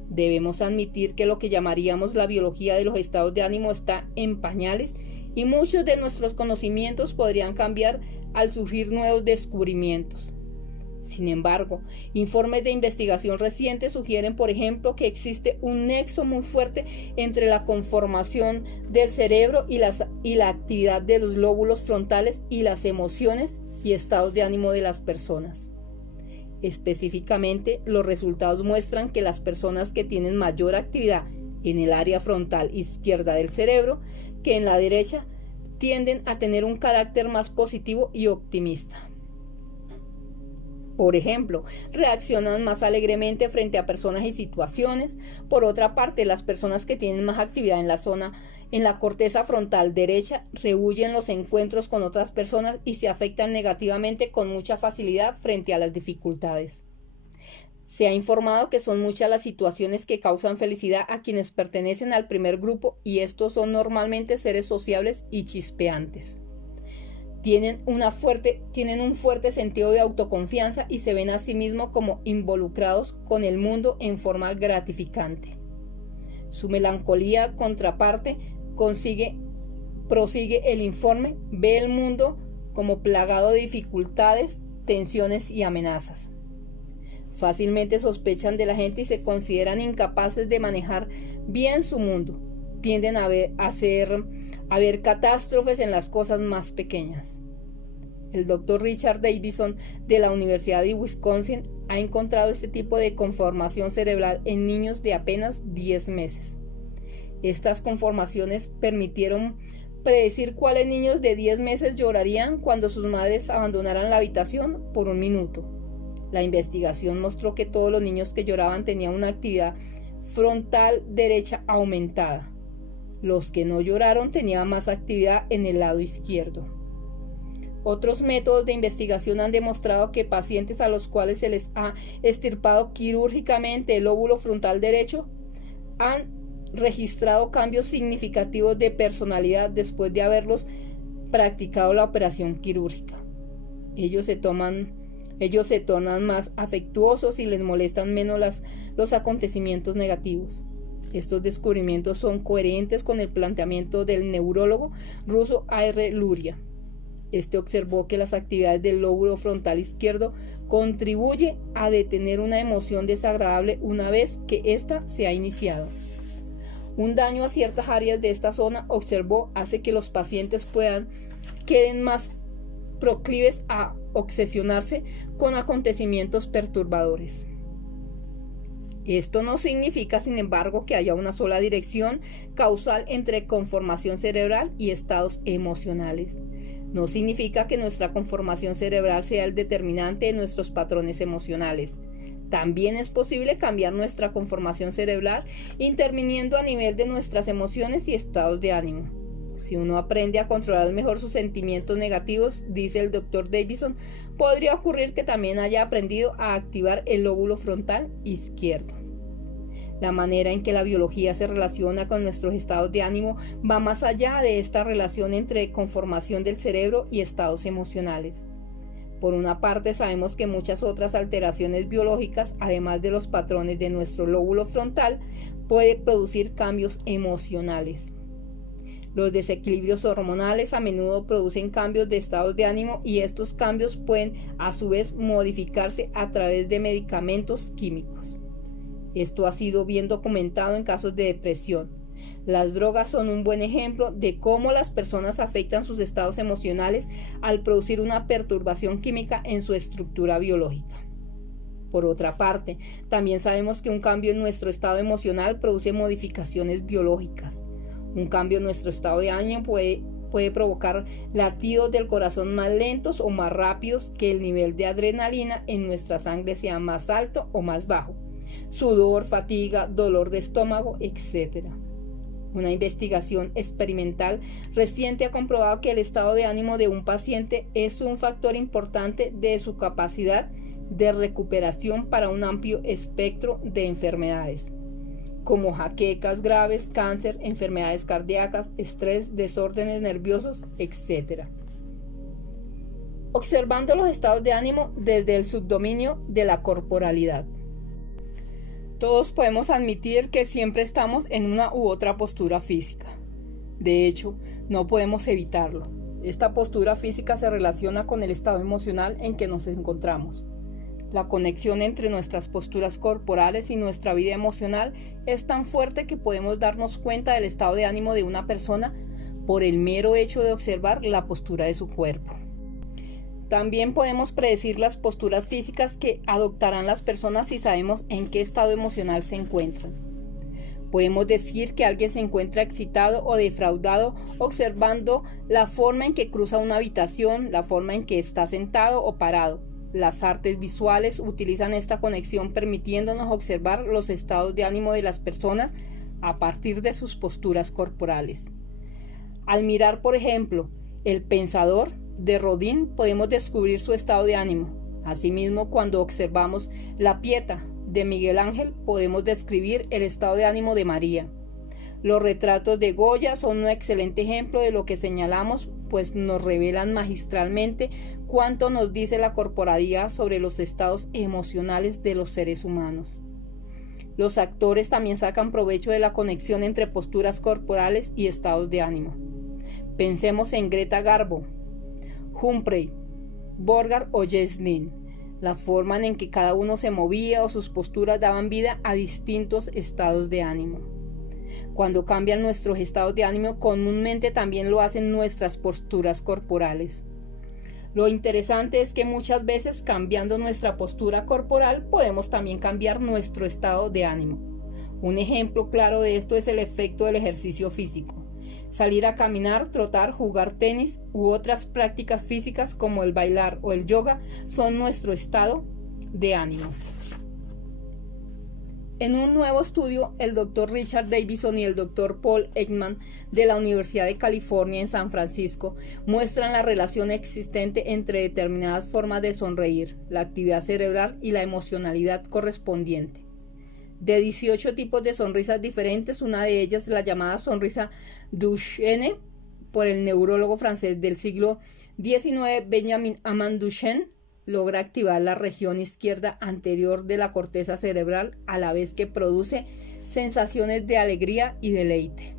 Debemos admitir que lo que llamaríamos la biología de los estados de ánimo está en pañales y muchos de nuestros conocimientos podrían cambiar al surgir nuevos descubrimientos. Sin embargo, informes de investigación recientes sugieren, por ejemplo, que existe un nexo muy fuerte entre la conformación del cerebro y la actividad de los lóbulos frontales y las emociones y estados de ánimo de las personas. Específicamente, los resultados muestran que las personas que tienen mayor actividad en el área frontal izquierda del cerebro que en la derecha tienden a tener un carácter más positivo y optimista. Por ejemplo, reaccionan más alegremente frente a personas y situaciones. Por otra parte, las personas que tienen más actividad en la corteza frontal derecha rehuyen los encuentros con otras personas y se afectan negativamente con mucha facilidad frente a las dificultades. Se ha informado que son muchas las situaciones que causan felicidad a quienes pertenecen al primer grupo y estos son normalmente seres sociables y chispeantes. Tienen un fuerte sentido de autoconfianza y se ven a sí mismos como involucrados con el mundo en forma gratificante. Su melancolía contraparte prosigue el informe, ve el mundo como plagado de dificultades, tensiones y amenazas. Fácilmente sospechan de la gente y se consideran incapaces de manejar bien su mundo. Tienden a ver catástrofes en las cosas más pequeñas. El Dr. Richard Davidson de la Universidad de Wisconsin ha encontrado este tipo de conformación cerebral en niños de apenas 10 meses. Estas conformaciones permitieron predecir cuáles niños de 10 meses llorarían cuando sus madres abandonaran la habitación por un minuto. La investigación mostró que todos los niños que lloraban tenían una actividad frontal derecha aumentada. Los que no lloraron tenían más actividad en el lado izquierdo. Otros métodos de investigación han demostrado que pacientes a los cuales se les ha extirpado quirúrgicamente el lóbulo frontal derecho han registrado cambios significativos de personalidad después de haberlos practicado la operación quirúrgica. Ellos se tornan más afectuosos y les molestan menos los acontecimientos negativos. Estos descubrimientos son coherentes con el planteamiento del neurólogo ruso A.R. Luria. Este observó que las actividades del lóbulo frontal izquierdo contribuye a detener una emoción desagradable una vez que ésta se ha iniciado. Un daño a ciertas áreas de esta zona, observó, hace que los pacientes queden más proclives a obsesionarse con acontecimientos perturbadores. Esto no significa, sin embargo, que haya una sola dirección causal entre conformación cerebral y estados emocionales. No significa que nuestra conformación cerebral sea el determinante de nuestros patrones emocionales. También es posible cambiar nuestra conformación cerebral interviniendo a nivel de nuestras emociones y estados de ánimo. Si uno aprende a controlar mejor sus sentimientos negativos, dice el Dr. Davison, podría ocurrir que también haya aprendido a activar el lóbulo frontal izquierdo. La manera en que la biología se relaciona con nuestros estados de ánimo va más allá de esta relación entre conformación del cerebro y estados emocionales. Por una parte, sabemos que muchas otras alteraciones biológicas, además de los patrones de nuestro lóbulo frontal, pueden producir cambios emocionales. Los desequilibrios hormonales a menudo producen cambios de estados de ánimo y estos cambios pueden a su vez modificarse a través de medicamentos químicos. Esto ha sido bien documentado en casos de depresión. Las drogas son un buen ejemplo de cómo las personas afectan sus estados emocionales al producir una perturbación química en su estructura biológica. Por otra parte, también sabemos que un cambio en nuestro estado emocional produce modificaciones biológicas. Un cambio en nuestro estado de ánimo puede provocar latidos del corazón más lentos o más rápidos, que el nivel de adrenalina en nuestra sangre sea más alto o más bajo, sudor, fatiga, dolor de estómago, etc. Una investigación experimental reciente ha comprobado que el estado de ánimo de un paciente es un factor importante de su capacidad de recuperación para un amplio espectro de enfermedades, como jaquecas graves, cáncer, enfermedades cardíacas, estrés, desórdenes nerviosos, etc. Observando los estados de ánimo desde el subdominio de la corporalidad. Todos podemos admitir que siempre estamos en una u otra postura física. De hecho, no podemos evitarlo. Esta postura física se relaciona con el estado emocional en que nos encontramos. La conexión entre nuestras posturas corporales y nuestra vida emocional es tan fuerte que podemos darnos cuenta del estado de ánimo de una persona por el mero hecho de observar la postura de su cuerpo. También podemos predecir las posturas físicas que adoptarán las personas si sabemos en qué estado emocional se encuentran. Podemos decir que alguien se encuentra excitado o defraudado observando la forma en que cruza una habitación, la forma en que está sentado o parado. Las artes visuales utilizan esta conexión permitiéndonos observar los estados de ánimo de las personas a partir de sus posturas corporales. Al mirar, por ejemplo, El Pensador de Rodin, podemos descubrir su estado de ánimo. Asimismo, cuando observamos La Pietà de Miguel Ángel, podemos describir el estado de ánimo de María. Los retratos de Goya son un excelente ejemplo de lo que señalamos, pues nos revelan magistralmente cuánto nos dice la corporalidad sobre los estados emocionales de los seres humanos. Los actores también sacan provecho de la conexión entre posturas corporales y estados de ánimo. Pensemos en Greta Garbo, Humphrey Bogart o Jess Lynn, la forma en que cada uno se movía o sus posturas daban vida a distintos estados de ánimo. Cuando cambian nuestros estados de ánimo, comúnmente también lo hacen nuestras posturas corporales. Lo interesante es que muchas veces, cambiando nuestra postura corporal, podemos también cambiar nuestro estado de ánimo. Un ejemplo claro de esto es el efecto del ejercicio físico. Salir a caminar, trotar, jugar tenis u otras prácticas físicas como el bailar o el yoga son nuestro estado de ánimo. En un nuevo estudio, el Dr. Richard Davison y el Dr. Paul Ekman de la Universidad de California en San Francisco muestran la relación existente entre determinadas formas de sonreír, la actividad cerebral y la emocionalidad correspondiente. De 18 tipos de sonrisas diferentes, una de ellas, la llamada sonrisa Duchenne, por el neurólogo francés del siglo XIX, Benjamin Amand Duchenne, logra activar la región izquierda anterior de la corteza cerebral a la vez que produce sensaciones de alegría y deleite.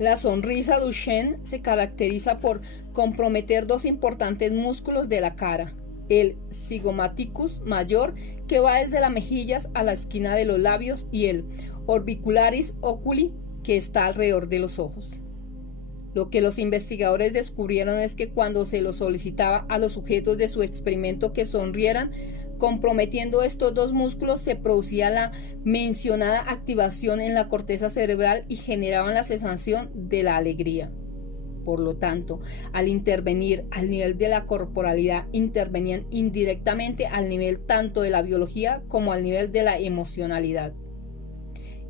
La sonrisa Duchenne se caracteriza por comprometer dos importantes músculos de la cara, el zygomaticus mayor, que va desde las mejillas a la esquina de los labios, y el orbicularis oculi, que está alrededor de los ojos. Lo que los investigadores descubrieron es que cuando se los solicitaba a los sujetos de su experimento que sonrieran, comprometiendo estos dos músculos, se producía la mencionada activación en la corteza cerebral y generaban la sensación de la alegría. Por lo tanto, al intervenir al nivel de la corporalidad, intervenían indirectamente al nivel tanto de la biología como al nivel de la emocionalidad.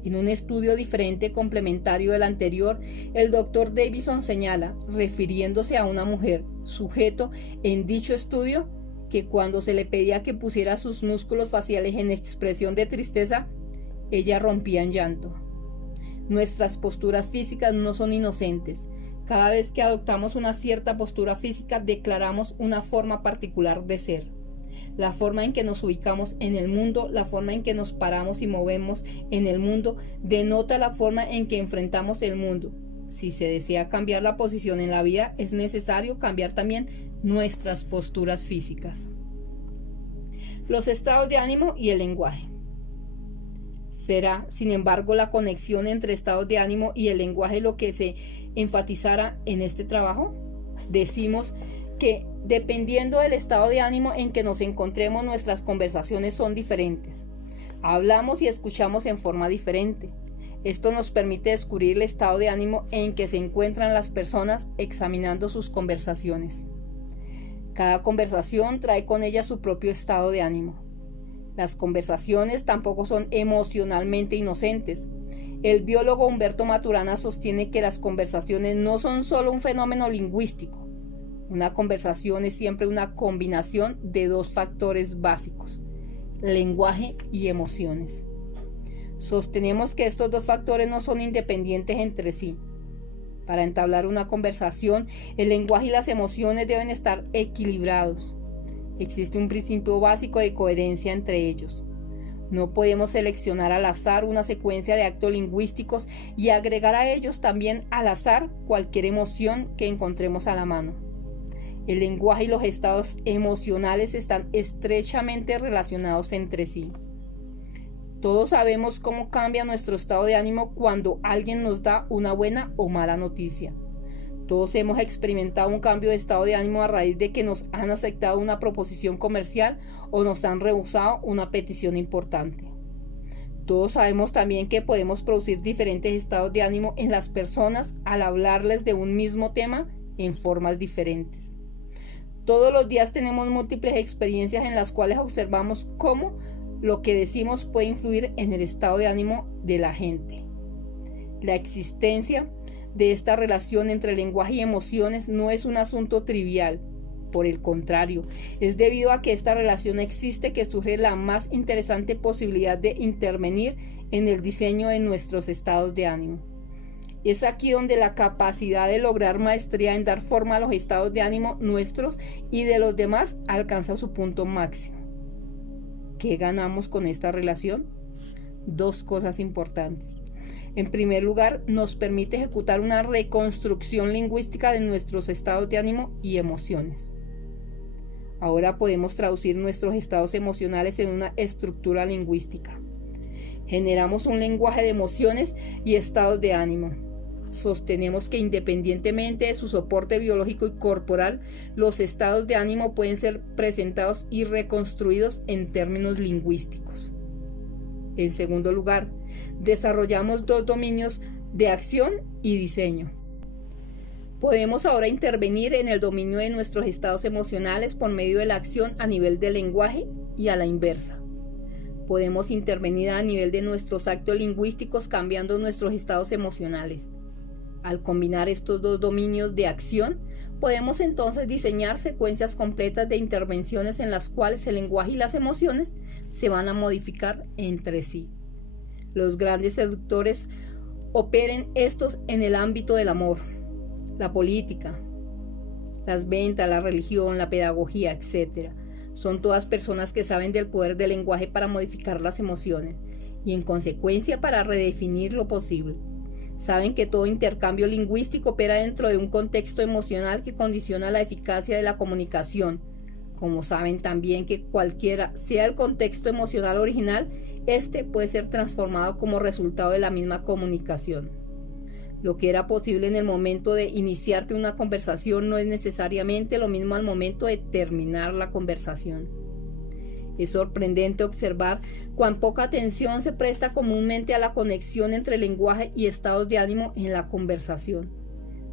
En un estudio diferente complementario del anterior, el Dr. Davison señala, refiriéndose a una mujer, sujeto en dicho estudio, que cuando se le pedía que pusiera sus músculos faciales en expresión de tristeza, ella rompía en llanto. Nuestras posturas físicas no son inocentes. Cada vez que adoptamos una cierta postura física, declaramos una forma particular de ser. La forma en que nos ubicamos en el mundo, la forma en que nos paramos y movemos en el mundo, denota la forma en que enfrentamos el mundo. Si se desea cambiar la posición en la vida, es necesario cambiar también nuestras posturas físicas. Los estados de ánimo y el lenguaje. Será, sin embargo, la conexión entre estados de ánimo y el lenguaje lo que se enfatizará en este trabajo. Decimos que dependiendo del estado de ánimo en que nos encontremos, nuestras conversaciones son diferentes. Hablamos y escuchamos en forma diferente. Esto nos permite descubrir el estado de ánimo en que se encuentran las personas examinando sus conversaciones. Cada conversación trae con ella su propio estado de ánimo. Las conversaciones tampoco son emocionalmente inocentes. El biólogo Humberto Maturana sostiene que las conversaciones no son solo un fenómeno lingüístico. Una conversación es siempre una combinación de dos factores básicos, lenguaje y emociones. Sostenemos que estos dos factores no son independientes entre sí. Para entablar una conversación, el lenguaje y las emociones deben estar equilibrados. Existe un principio básico de coherencia entre ellos. No podemos seleccionar al azar una secuencia de actos lingüísticos y agregar a ellos también al azar cualquier emoción que encontremos a la mano. El lenguaje y los estados emocionales están estrechamente relacionados entre sí. Todos sabemos cómo cambia nuestro estado de ánimo cuando alguien nos da una buena o mala noticia. Todos hemos experimentado un cambio de estado de ánimo a raíz de que nos han aceptado una proposición comercial o nos han rehusado una petición importante. Todos sabemos también que podemos producir diferentes estados de ánimo en las personas al hablarles de un mismo tema en formas diferentes. Todos los días tenemos múltiples experiencias en las cuales observamos cómo lo que decimos puede influir en el estado de ánimo de la gente. La existencia de esta relación entre lenguaje y emociones no es un asunto trivial. Por el contrario, es debido a que esta relación existe que surge la más interesante posibilidad de intervenir en el diseño de nuestros estados de ánimo. Es aquí donde la capacidad de lograr maestría en dar forma a los estados de ánimo nuestros y de los demás alcanza su punto máximo. ¿Qué ganamos con esta relación? Dos cosas importantes. En primer lugar, nos permite ejecutar una reconstrucción lingüística de nuestros estados de ánimo y emociones. Ahora podemos traducir nuestros estados emocionales en una estructura lingüística. Generamos un lenguaje de emociones y estados de ánimo. Sostenemos que independientemente de su soporte biológico y corporal, los estados de ánimo pueden ser presentados y reconstruidos en términos lingüísticos. En segundo lugar, desarrollamos dos dominios de acción y diseño. Podemos ahora intervenir en el dominio de nuestros estados emocionales por medio de la acción a nivel del lenguaje y a la inversa. Podemos intervenir a nivel de nuestros actos lingüísticos cambiando nuestros estados emocionales. Al combinar estos dos dominios de acción, podemos entonces diseñar secuencias completas de intervenciones en las cuales el lenguaje y las emociones se van a modificar entre sí. Los grandes seductores operen estos en el ámbito del amor. La política, las ventas, la religión, la pedagogía, etc. Son todas personas que saben del poder del lenguaje para modificar las emociones y en consecuencia para redefinir lo posible. Saben que todo intercambio lingüístico opera dentro de un contexto emocional que condiciona la eficacia de la comunicación. Como saben también que cualquiera sea el contexto emocional original, este puede ser transformado como resultado de la misma comunicación. Lo que era posible en el momento de iniciarte una conversación no es necesariamente lo mismo al momento de terminar la conversación. Es sorprendente observar cuán poca atención se presta comúnmente a la conexión entre lenguaje y estados de ánimo en la conversación.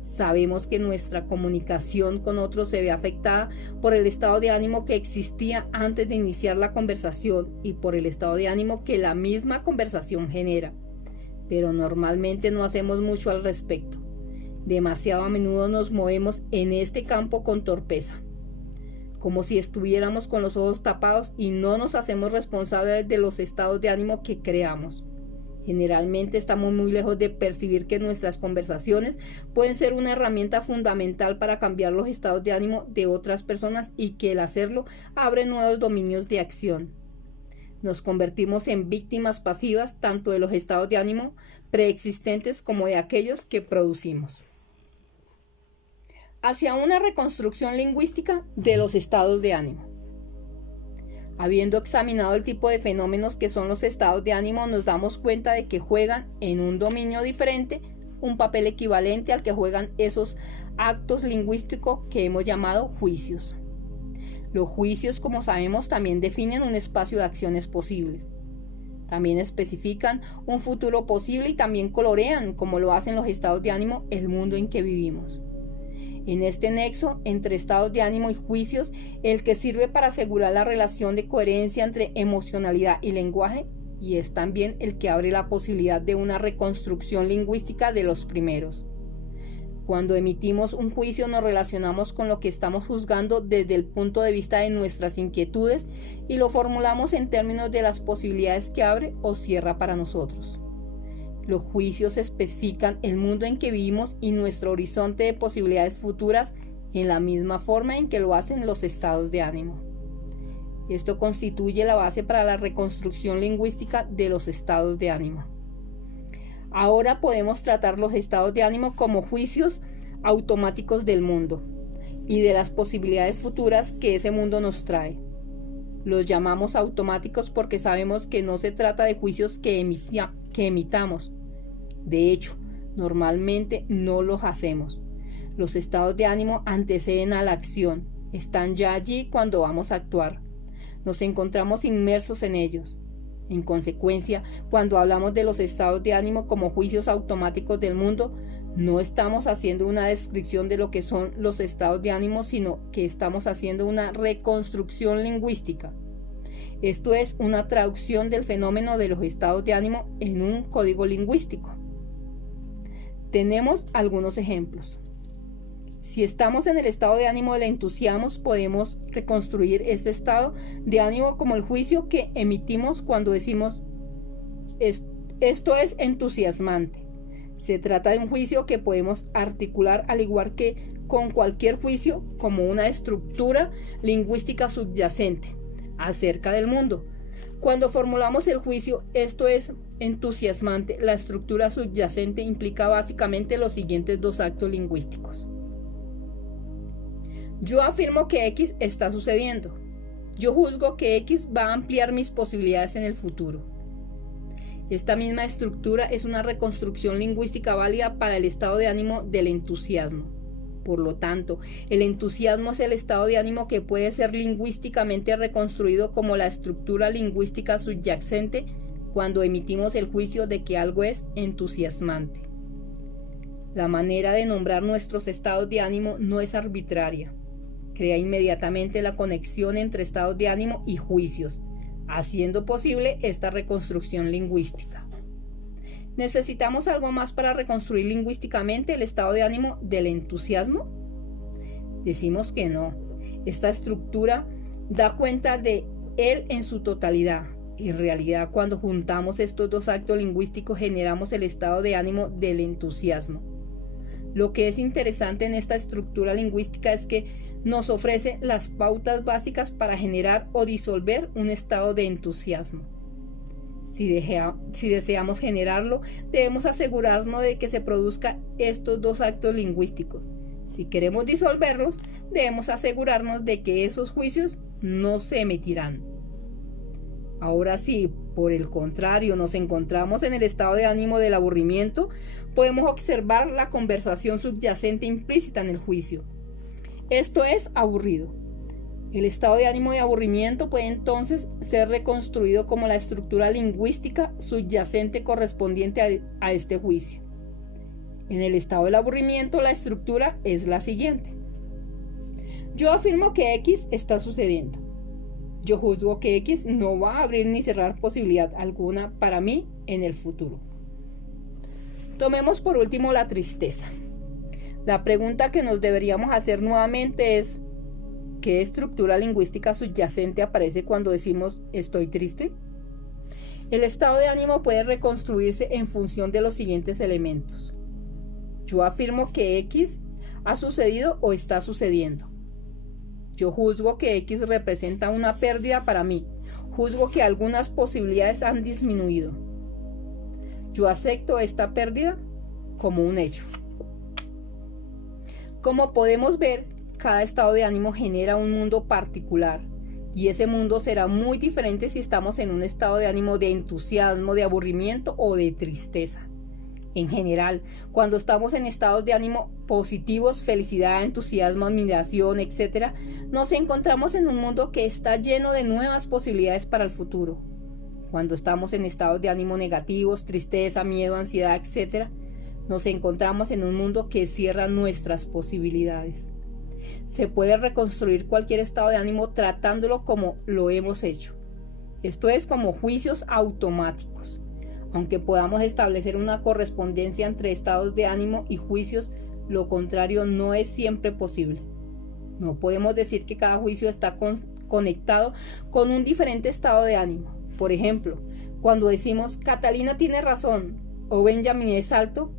Sabemos que nuestra comunicación con otros se ve afectada por el estado de ánimo que existía antes de iniciar la conversación y por el estado de ánimo que la misma conversación genera. Pero normalmente no hacemos mucho al respecto. Demasiado a menudo nos movemos en este campo con torpeza, como si estuviéramos con los ojos tapados y no nos hacemos responsables de los estados de ánimo que creamos. Generalmente estamos muy lejos de percibir que nuestras conversaciones pueden ser una herramienta fundamental para cambiar los estados de ánimo de otras personas y que el hacerlo abre nuevos dominios de acción. Nos convertimos en víctimas pasivas tanto de los estados de ánimo preexistentes como de aquellos que producimos. Hacia una reconstrucción lingüística de los estados de ánimo. Habiendo examinado el tipo de fenómenos que son los estados de ánimo, nos damos cuenta de que juegan en un dominio diferente un papel equivalente al que juegan esos actos lingüísticos que hemos llamado juicios. Los juicios, como sabemos, también definen un espacio de acciones posibles. También especifican un futuro posible y también colorean, como lo hacen los estados de ánimo, el mundo en que vivimos. En este nexo entre estados de ánimo y juicios, el que sirve para asegurar la relación de coherencia entre emocionalidad y lenguaje, y es también el que abre la posibilidad de una reconstrucción lingüística de los primeros. Cuando emitimos un juicio nos relacionamos con lo que estamos juzgando desde el punto de vista de nuestras inquietudes y lo formulamos en términos de las posibilidades que abre o cierra para nosotros. Los juicios especifican el mundo en que vivimos y nuestro horizonte de posibilidades futuras en la misma forma en que lo hacen los estados de ánimo. Esto constituye la base para la reconstrucción lingüística de los estados de ánimo. Ahora podemos tratar los estados de ánimo como juicios automáticos del mundo y de las posibilidades futuras que ese mundo nos trae. Los llamamos automáticos porque sabemos que no se trata de juicios que emitamos. De hecho, normalmente no los hacemos. Los estados de ánimo anteceden a la acción, están ya allí cuando vamos a actuar. Nos encontramos inmersos en ellos. En consecuencia, cuando hablamos de los estados de ánimo como juicios automáticos del mundo, no estamos haciendo una descripción de lo que son los estados de ánimo, sino que estamos haciendo una reconstrucción lingüística. Esto es una traducción del fenómeno de los estados de ánimo en un código lingüístico. Tenemos algunos ejemplos. Si estamos en el estado de ánimo del entusiasmo, podemos reconstruir este estado de ánimo como el juicio que emitimos cuando decimos esto es entusiasmante. Se trata de un juicio que podemos articular al igual que con cualquier juicio como una estructura lingüística subyacente acerca del mundo. Cuando formulamos el juicio esto es entusiasmante, la estructura subyacente implica básicamente los siguientes dos actos lingüísticos. Yo afirmo que X está sucediendo. Yo juzgo que X va a ampliar mis posibilidades en el futuro. Esta misma estructura es una reconstrucción lingüística válida para el estado de ánimo del entusiasmo. Por lo tanto, el entusiasmo es el estado de ánimo que puede ser lingüísticamente reconstruido como la estructura lingüística subyacente cuando emitimos el juicio de que algo es entusiasmante. La manera de nombrar nuestros estados de ánimo no es arbitraria. Crea inmediatamente la conexión entre estados de ánimo y juicios, haciendo posible esta reconstrucción lingüística. ¿Necesitamos algo más para reconstruir lingüísticamente el estado de ánimo del entusiasmo? Decimos que no. Esta estructura da cuenta de él en su totalidad. En realidad, cuando juntamos estos dos actos lingüísticos, generamos el estado de ánimo del entusiasmo. Lo que es interesante en esta estructura lingüística es que nos ofrece las pautas básicas para generar o disolver un estado de entusiasmo. Si deseamos generarlo, debemos asegurarnos de que se produzcan estos dos actos lingüísticos. Si queremos disolverlos, debemos asegurarnos de que esos juicios no se emitirán. Ahora sí, por el contrario, nos encontramos en el estado de ánimo del aburrimiento, podemos observar la conversación subyacente implícita en el juicio. Esto es aburrido. El estado de ánimo de aburrimiento puede entonces ser reconstruido como la estructura lingüística subyacente correspondiente a este juicio. En el estado del aburrimiento, la estructura es la siguiente. Yo afirmo que X está sucediendo. Yo juzgo que X no va a abrir ni cerrar posibilidad alguna para mí en el futuro. Tomemos por último la tristeza. La pregunta que nos deberíamos hacer nuevamente es: ¿qué estructura lingüística subyacente aparece cuando decimos estoy triste? El estado de ánimo puede reconstruirse en función de los siguientes elementos. Yo afirmo que X ha sucedido o está sucediendo. Yo juzgo que X representa una pérdida para mí. Juzgo que algunas posibilidades han disminuido. Yo acepto esta pérdida como un hecho. Como podemos ver, cada estado de ánimo genera un mundo particular, y ese mundo será muy diferente si estamos en un estado de ánimo de entusiasmo, de aburrimiento o de tristeza. En general, cuando estamos en estados de ánimo positivos, felicidad, entusiasmo, admiración, etc., nos encontramos en un mundo que está lleno de nuevas posibilidades para el futuro. Cuando estamos en estados de ánimo negativos, tristeza, miedo, ansiedad, etc., nos encontramos en un mundo que cierra nuestras posibilidades. Se puede reconstruir cualquier estado de ánimo tratándolo como lo hemos hecho. Esto es como juicios automáticos. Aunque podamos establecer una correspondencia entre estados de ánimo y juicios, lo contrario no es siempre posible. No podemos decir que cada juicio está conectado con un diferente estado de ánimo. Por ejemplo, cuando decimos Catalina tiene razón, o Benjamin es alto,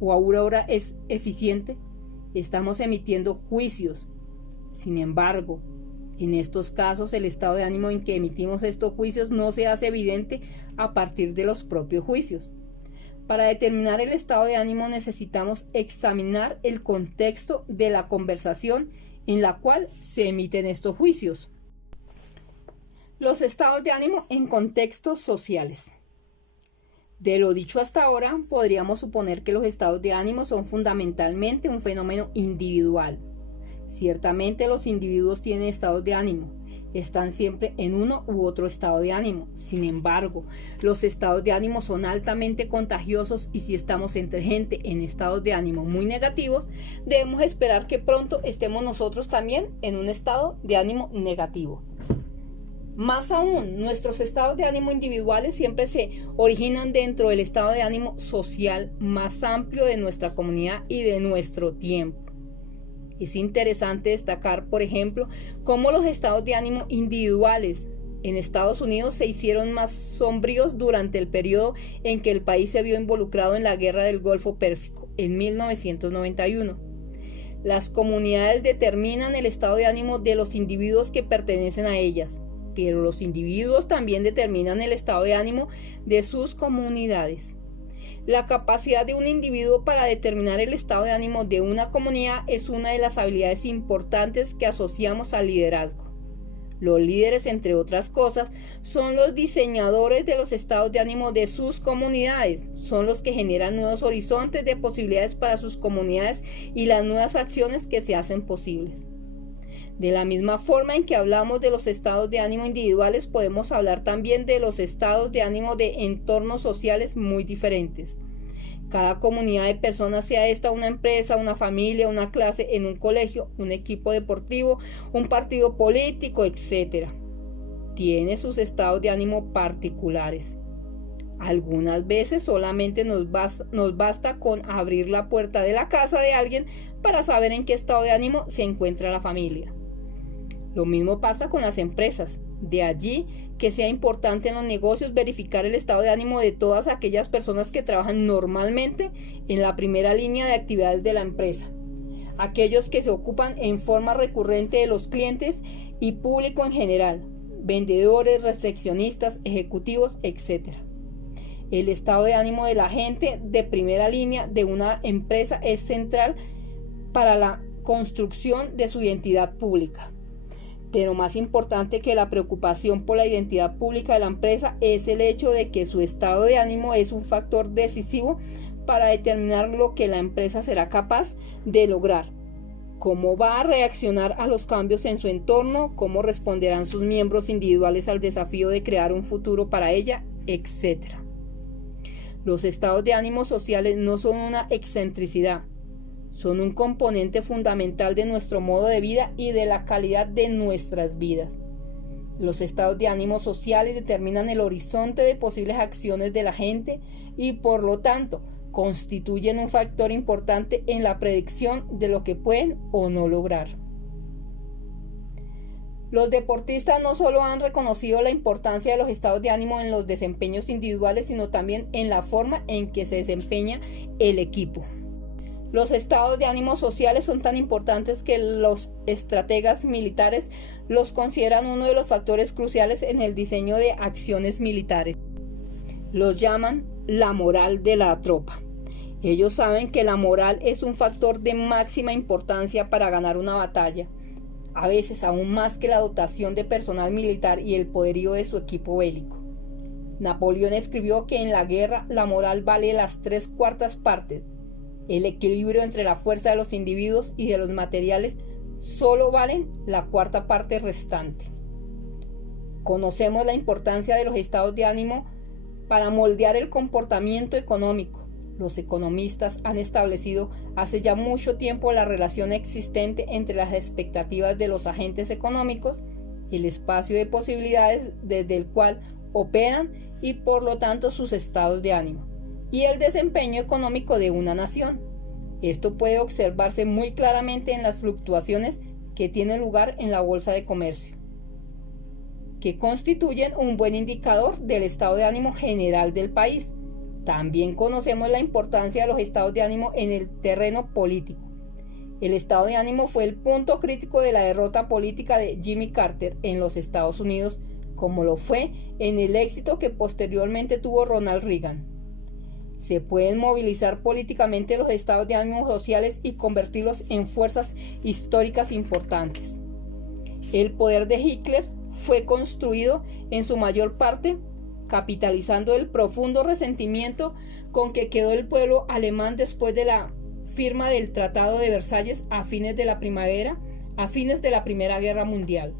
o Aurora es eficiente, estamos emitiendo juicios. Sin embargo, en estos casos, el estado de ánimo en que emitimos estos juicios no se hace evidente a partir de los propios juicios. Para determinar el estado de ánimo necesitamos examinar el contexto de la conversación en la cual se emiten estos juicios. Los estados de ánimo en contextos sociales. De lo dicho hasta ahora, podríamos suponer que los estados de ánimo son fundamentalmente un fenómeno individual. Ciertamente los individuos tienen estados de ánimo, están siempre en uno u otro estado de ánimo. Sin embargo, los estados de ánimo son altamente contagiosos y si estamos entre gente en estados de ánimo muy negativos, debemos esperar que pronto estemos nosotros también en un estado de ánimo negativo. Más aún, nuestros estados de ánimo individuales siempre se originan dentro del estado de ánimo social más amplio de nuestra comunidad y de nuestro tiempo. Es interesante destacar, por ejemplo, cómo los estados de ánimo individuales en Estados Unidos se hicieron más sombríos durante el periodo en que el país se vio involucrado en la Guerra del Golfo Pérsico, en 1991. Las comunidades determinan el estado de ánimo de los individuos que pertenecen a ellas, pero los individuos también determinan el estado de ánimo de sus comunidades. La capacidad de un individuo para determinar el estado de ánimo de una comunidad es una de las habilidades importantes que asociamos al liderazgo. Los líderes, entre otras cosas, son los diseñadores de los estados de ánimo de sus comunidades, son los que generan nuevos horizontes de posibilidades para sus comunidades y las nuevas acciones que se hacen posibles. De la misma forma en que hablamos de los estados de ánimo individuales, podemos hablar también de los estados de ánimo de entornos sociales muy diferentes. Cada comunidad de personas, sea esta una empresa, una familia, una clase en un colegio, un equipo deportivo, un partido político, etc., tiene sus estados de ánimo particulares. Algunas veces solamente nos basta con abrir la puerta de la casa de alguien para saber en qué estado de ánimo se encuentra la familia. Lo mismo pasa con las empresas. De allí que sea importante en los negocios verificar el estado de ánimo de todas aquellas personas que trabajan normalmente en la primera línea de actividades de la empresa, aquellos que se ocupan en forma recurrente de los clientes y público en general, vendedores, recepcionistas, ejecutivos, etc. El estado de ánimo de la gente de primera línea de una empresa es central para la construcción de su identidad pública. Pero más importante que la preocupación por la identidad pública de la empresa es el hecho de que su estado de ánimo es un factor decisivo para determinar lo que la empresa será capaz de lograr, cómo va a reaccionar a los cambios en su entorno, cómo responderán sus miembros individuales al desafío de crear un futuro para ella, etc. Los estados de ánimo sociales no son una excentricidad, son un componente fundamental de nuestro modo de vida y de la calidad de nuestras vidas. Los estados de ánimo sociales determinan el horizonte de posibles acciones de la gente y, por lo tanto, constituyen un factor importante en la predicción de lo que pueden o no lograr. Los deportistas no solo han reconocido la importancia de los estados de ánimo en los desempeños individuales, sino también en la forma en que se desempeña el equipo. Los estados de ánimo sociales son tan importantes que los estrategas militares los consideran uno de los factores cruciales en el diseño de acciones militares. Los llaman la moral de la tropa. Ellos saben que la moral es un factor de máxima importancia para ganar una batalla, a veces aún más que la dotación de personal militar y el poderío de su equipo bélico. Napoleón escribió que en la guerra la moral vale las 3/4 partes. El equilibrio entre la fuerza de los individuos y de los materiales solo valen la 1/4 parte restante. Conocemos la importancia de los estados de ánimo para moldear el comportamiento económico. Los economistas han establecido hace ya mucho tiempo la relación existente entre las expectativas de los agentes económicos, el espacio de posibilidades desde el cual operan y por lo tanto sus estados de ánimo, y el desempeño económico de una nación. Esto puede observarse muy claramente en las fluctuaciones que tienen lugar en la bolsa de comercio, que constituyen un buen indicador del estado de ánimo general del país. También conocemos la importancia de los estados de ánimo en el terreno político. El estado de ánimo fue el punto crítico de la derrota política de Jimmy Carter en los Estados Unidos, como lo fue en el éxito que posteriormente tuvo Ronald Reagan. Se pueden movilizar políticamente los estados de ánimo sociales y convertirlos en fuerzas históricas importantes. El poder de Hitler fue construido en su mayor parte capitalizando el profundo resentimiento con que quedó el pueblo alemán después de la firma del Tratado de Versalles a fines de la Primera Guerra Mundial.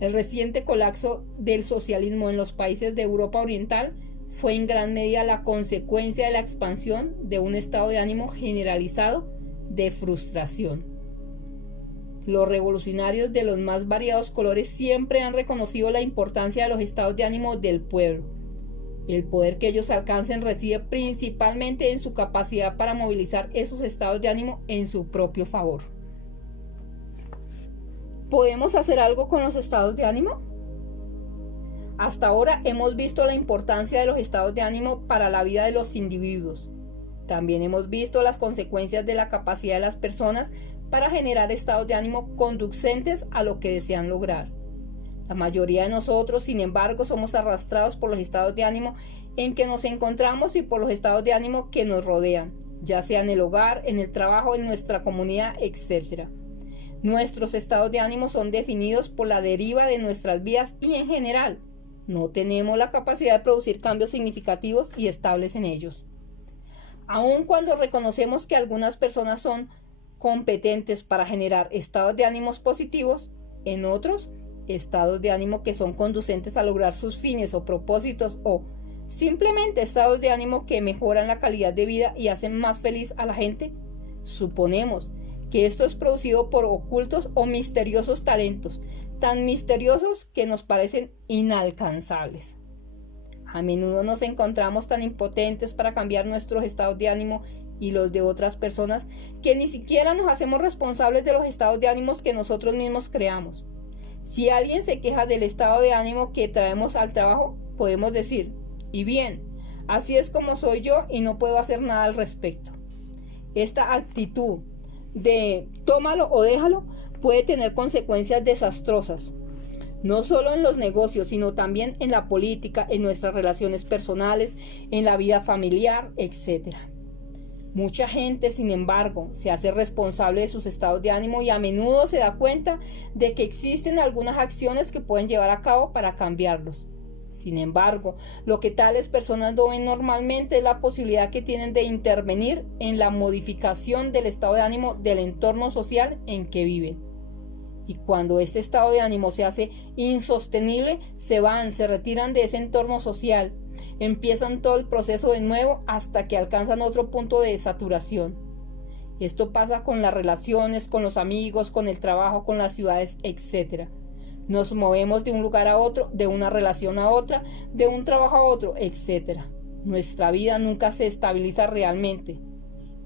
El reciente colapso del socialismo en los países de Europa Oriental fue en gran medida la consecuencia de la expansión de un estado de ánimo generalizado de frustración. Los revolucionarios de los más variados colores siempre han reconocido la importancia de los estados de ánimo del pueblo. El poder que ellos alcancen reside principalmente en su capacidad para movilizar esos estados de ánimo en su propio favor. ¿Podemos hacer algo con los estados de ánimo? Hasta ahora hemos visto la importancia de los estados de ánimo para la vida de los individuos. También hemos visto las consecuencias de la capacidad de las personas para generar estados de ánimo conducentes a lo que desean lograr. La mayoría de nosotros, sin embargo, somos arrastrados por los estados de ánimo en que nos encontramos y por los estados de ánimo que nos rodean, ya sea en el hogar, en el trabajo, en nuestra comunidad, etc. Nuestros estados de ánimo son definidos por la deriva de nuestras vidas y en general no tenemos la capacidad de producir cambios significativos y estables en ellos. Aun cuando reconocemos que algunas personas son competentes para generar estados de ánimos positivos, en otros, estados de ánimo que son conducentes a lograr sus fines o propósitos o simplemente estados de ánimo que mejoran la calidad de vida y hacen más feliz a la gente, suponemos que esto es producido por ocultos o misteriosos talentos, tan misteriosos que nos parecen inalcanzables. A menudo nos encontramos tan impotentes para cambiar nuestros estados de ánimo y los de otras personas que ni siquiera nos hacemos responsables de los estados de ánimos que nosotros mismos creamos. Si alguien se queja del estado de ánimo que traemos al trabajo, podemos decir, y bien, así es como soy yo y no puedo hacer nada al respecto. Esta actitud de tómalo o déjalo puede tener consecuencias desastrosas, no solo en los negocios, sino también en la política, en nuestras relaciones personales, en la vida familiar, etc. Mucha gente, sin embargo, se hace responsable de sus estados de ánimo y a menudo se da cuenta de que existen algunas acciones que pueden llevar a cabo para cambiarlos. Sin embargo, lo que tales personas no ven normalmente es la posibilidad que tienen de intervenir en la modificación del estado de ánimo del entorno social en que viven. Y cuando este estado de ánimo se hace insostenible, se retiran de ese entorno social, empiezan todo el proceso de nuevo hasta que alcanzan otro punto de saturación. Esto pasa con las relaciones, con los amigos, con el trabajo, con las ciudades, etc. Nos movemos de un lugar a otro, de una relación a otra, de un trabajo a otro, etc. Nuestra vida nunca se estabiliza realmente.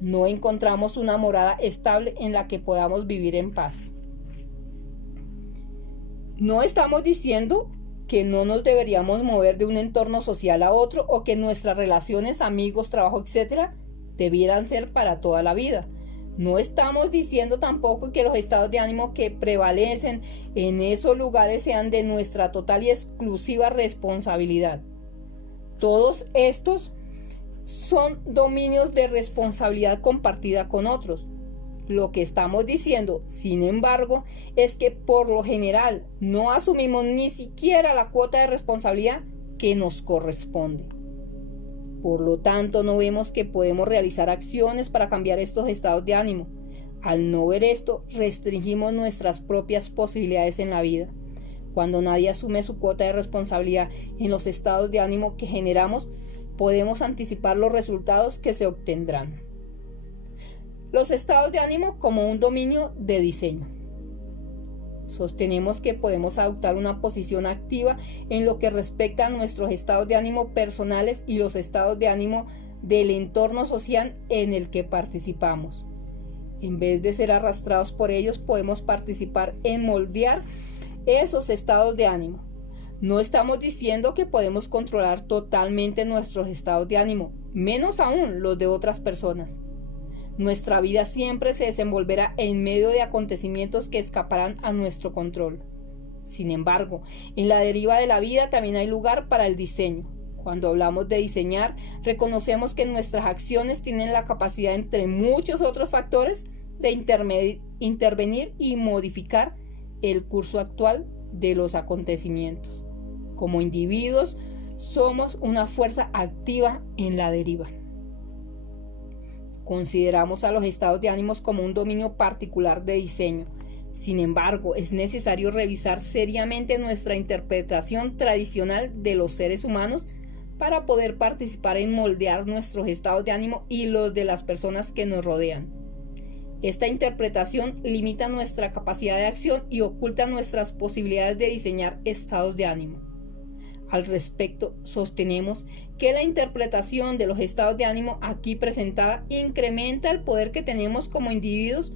No encontramos una morada estable en la que podamos vivir en paz. No estamos diciendo que no nos deberíamos mover de un entorno social a otro o que nuestras relaciones, amigos, trabajo, etc. debieran ser para toda la vida. No estamos diciendo tampoco que los estados de ánimo que prevalecen en esos lugares sean de nuestra total y exclusiva responsabilidad. Todos estos son dominios de responsabilidad compartida con otros. Lo que estamos diciendo, sin embargo, es que por lo general no asumimos ni siquiera la cuota de responsabilidad que nos corresponde. Por lo tanto, no vemos que podemos realizar acciones para cambiar estos estados de ánimo. Al no ver esto, restringimos nuestras propias posibilidades en la vida. Cuando nadie asume su cuota de responsabilidad en los estados de ánimo que generamos, podemos anticipar los resultados que se obtendrán. Los estados de ánimo como un dominio de diseño. Sostenemos que podemos adoptar una posición activa en lo que respecta a nuestros estados de ánimo personales y los estados de ánimo del entorno social en el que participamos. En vez de ser arrastrados por ellos, podemos participar en moldear esos estados de ánimo. No estamos diciendo que podemos controlar totalmente nuestros estados de ánimo, menos aún los de otras personas. Nuestra vida siempre se desenvolverá en medio de acontecimientos que escaparán a nuestro control. Sin embargo, en la deriva de la vida también hay lugar para el diseño. Cuando hablamos de diseñar, reconocemos que nuestras acciones tienen la capacidad, entre muchos otros factores, de intervenir y modificar el curso actual de los acontecimientos. Como individuos, somos una fuerza activa en la deriva. Consideramos a los estados de ánimos como un dominio particular de diseño. Sin embargo, es necesario revisar seriamente nuestra interpretación tradicional de los seres humanos para poder participar en moldear nuestros estados de ánimo y los de las personas que nos rodean. Esta interpretación limita nuestra capacidad de acción y oculta nuestras posibilidades de diseñar estados de ánimo. Al respecto, sostenemos que la interpretación de los estados de ánimo aquí presentada incrementa el poder que tenemos como individuos,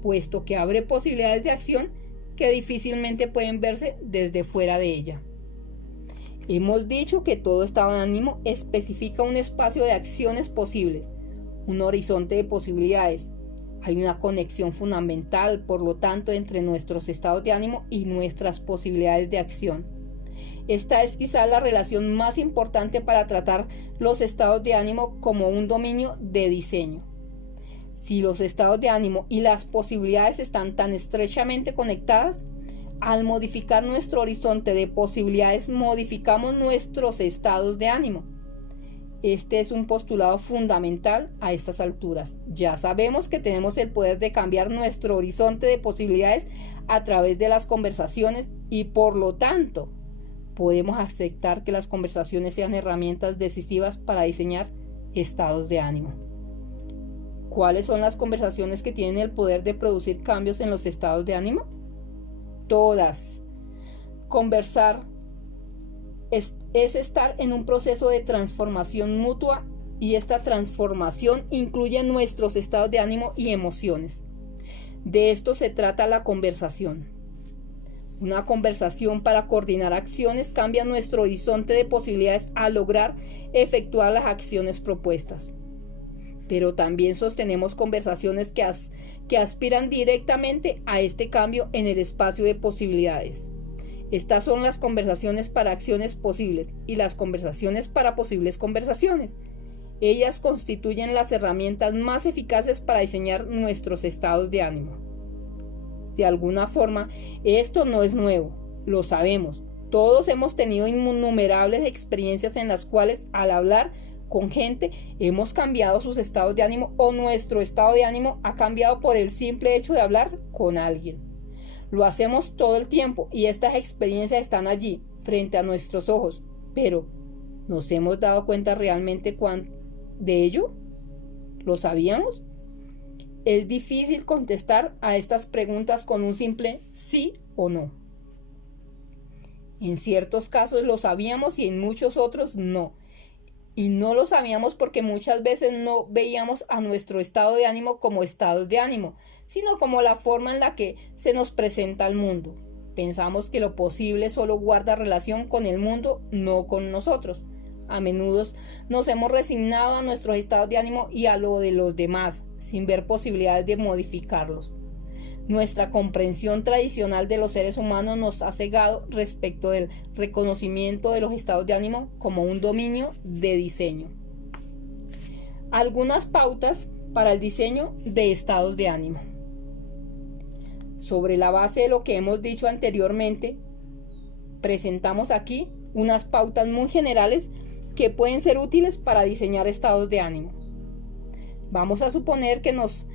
puesto que abre posibilidades de acción que difícilmente pueden verse desde fuera de ella. Hemos dicho que todo estado de ánimo especifica un espacio de acciones posibles, un horizonte de posibilidades. Hay una conexión fundamental, por lo tanto, entre nuestros estados de ánimo y nuestras posibilidades de acción. Esta es quizás la relación más importante para tratar los estados de ánimo como un dominio de diseño. Si los estados de ánimo y las posibilidades están tan estrechamente conectadas, al modificar nuestro horizonte de posibilidades, modificamos nuestros estados de ánimo. Este es un postulado fundamental a estas alturas. Ya sabemos que tenemos el poder de cambiar nuestro horizonte de posibilidades a través de las conversaciones y, por lo tanto, podemos aceptar que las conversaciones sean herramientas decisivas para diseñar estados de ánimo. ¿Cuáles son las conversaciones que tienen el poder de producir cambios en los estados de ánimo? Todas. Conversar es estar en un proceso de transformación mutua y esta transformación incluye nuestros estados de ánimo y emociones. De esto se trata la conversación. Una conversación para coordinar acciones cambia nuestro horizonte de posibilidades a lograr efectuar las acciones propuestas. Pero también sostenemos conversaciones que aspiran directamente a este cambio en el espacio de posibilidades. Estas son las conversaciones para acciones posibles y las conversaciones para posibles conversaciones. Ellas constituyen las herramientas más eficaces para diseñar nuestros estados de ánimo. De alguna forma, esto no es nuevo, lo sabemos. Todos hemos tenido innumerables experiencias en las cuales, al hablar con gente, hemos cambiado sus estados de ánimo o nuestro estado de ánimo ha cambiado por el simple hecho de hablar con alguien. Lo hacemos todo el tiempo y estas experiencias están allí, frente a nuestros ojos, pero ¿nos hemos dado cuenta realmente de ello? ¿Lo sabíamos? Es difícil contestar a estas preguntas con un simple sí o no. En ciertos casos lo sabíamos y en muchos otros no. Y no lo sabíamos porque muchas veces no veíamos a nuestro estado de ánimo como estados de ánimo, sino como la forma en la que se nos presenta al mundo. Pensamos que lo posible solo guarda relación con el mundo, no con nosotros. A menudo nos hemos resignado a nuestros estados de ánimo y a lo de los demás, sin ver posibilidades de modificarlos. Nuestra comprensión tradicional de los seres humanos nos ha cegado respecto del reconocimiento de los estados de ánimo como un dominio de diseño. Algunas pautas para el diseño de estados de ánimo. Sobre la base de lo que hemos dicho anteriormente, presentamos aquí unas pautas muy generales que pueden ser útiles para diseñar estados de ánimo. Vamos a suponer que nos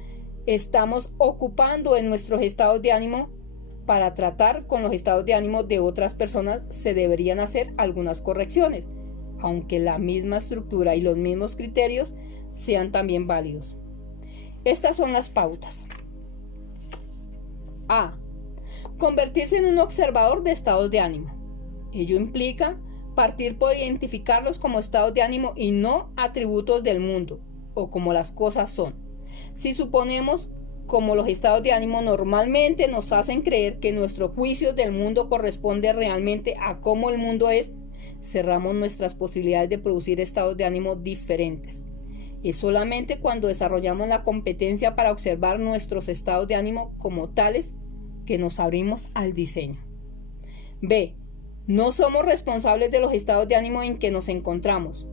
estamos ocupando en nuestros estados de ánimo. Para tratar con los estados de ánimo de otras personas se deberían hacer algunas correcciones, aunque la misma estructura y los mismos criterios sean también válidos. Estas son las pautas. A. Convertirse en un observador de estados de ánimo. Ello implica partir por identificarlos como estados de ánimo y no atributos del mundo o como las cosas son. Si suponemos como los estados de ánimo normalmente nos hacen creer que nuestro juicio del mundo corresponde realmente a cómo el mundo es, cerramos nuestras posibilidades de producir estados de ánimo diferentes. Es solamente cuando desarrollamos la competencia para observar nuestros estados de ánimo como tales que nos abrimos al diseño. B. No somos responsables de los estados de ánimo en que nos encontramos.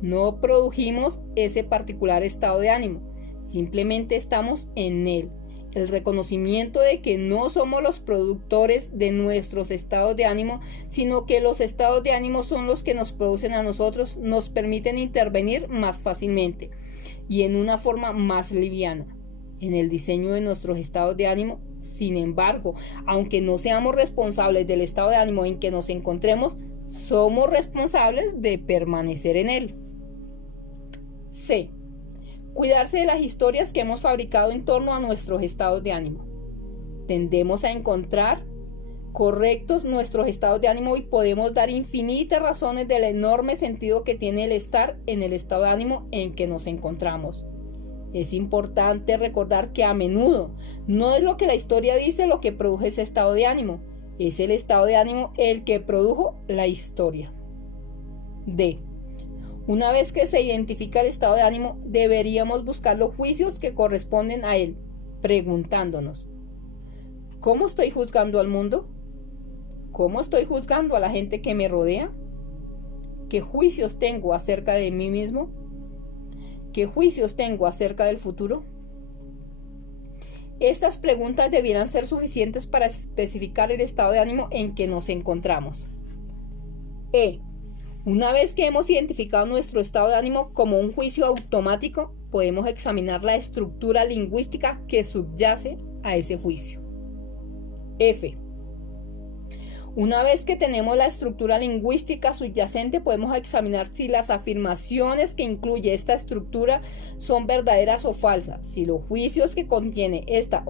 No produjimos ese particular estado de ánimo, simplemente estamos en él. El reconocimiento de que no somos los productores de nuestros estados de ánimo, sino que los estados de ánimo son los que nos producen a nosotros, nos permiten intervenir más fácilmente y en una forma más liviana en el diseño de nuestros estados de ánimo. Sin embargo, aunque no seamos responsables del estado de ánimo en que nos encontremos, somos responsables de permanecer en él. C. Cuidarse de las historias que hemos fabricado en torno a nuestros estados de ánimo. Tendemos a encontrar correctos nuestros estados de ánimo y podemos dar infinitas razones del enorme sentido que tiene el estar en el estado de ánimo en que nos encontramos. Es importante recordar que a menudo no es lo que la historia dice lo que produce ese estado de ánimo, es el estado de ánimo el que produjo la historia. D. Una vez que se identifica el estado de ánimo, deberíamos buscar los juicios que corresponden a él, preguntándonos: ¿cómo estoy juzgando al mundo? ¿Cómo estoy juzgando a la gente que me rodea? ¿Qué juicios tengo acerca de mí mismo? ¿Qué juicios tengo acerca del futuro? Estas preguntas debieran ser suficientes para especificar el estado de ánimo en que nos encontramos. E. Una vez que hemos identificado nuestro estado de ánimo como un juicio automático, podemos examinar la estructura lingüística que subyace a ese juicio. F. Una vez que tenemos la estructura lingüística subyacente, podemos examinar si las afirmaciones que incluye esta estructura son verdaderas o falsas, si los juicios que contiene esta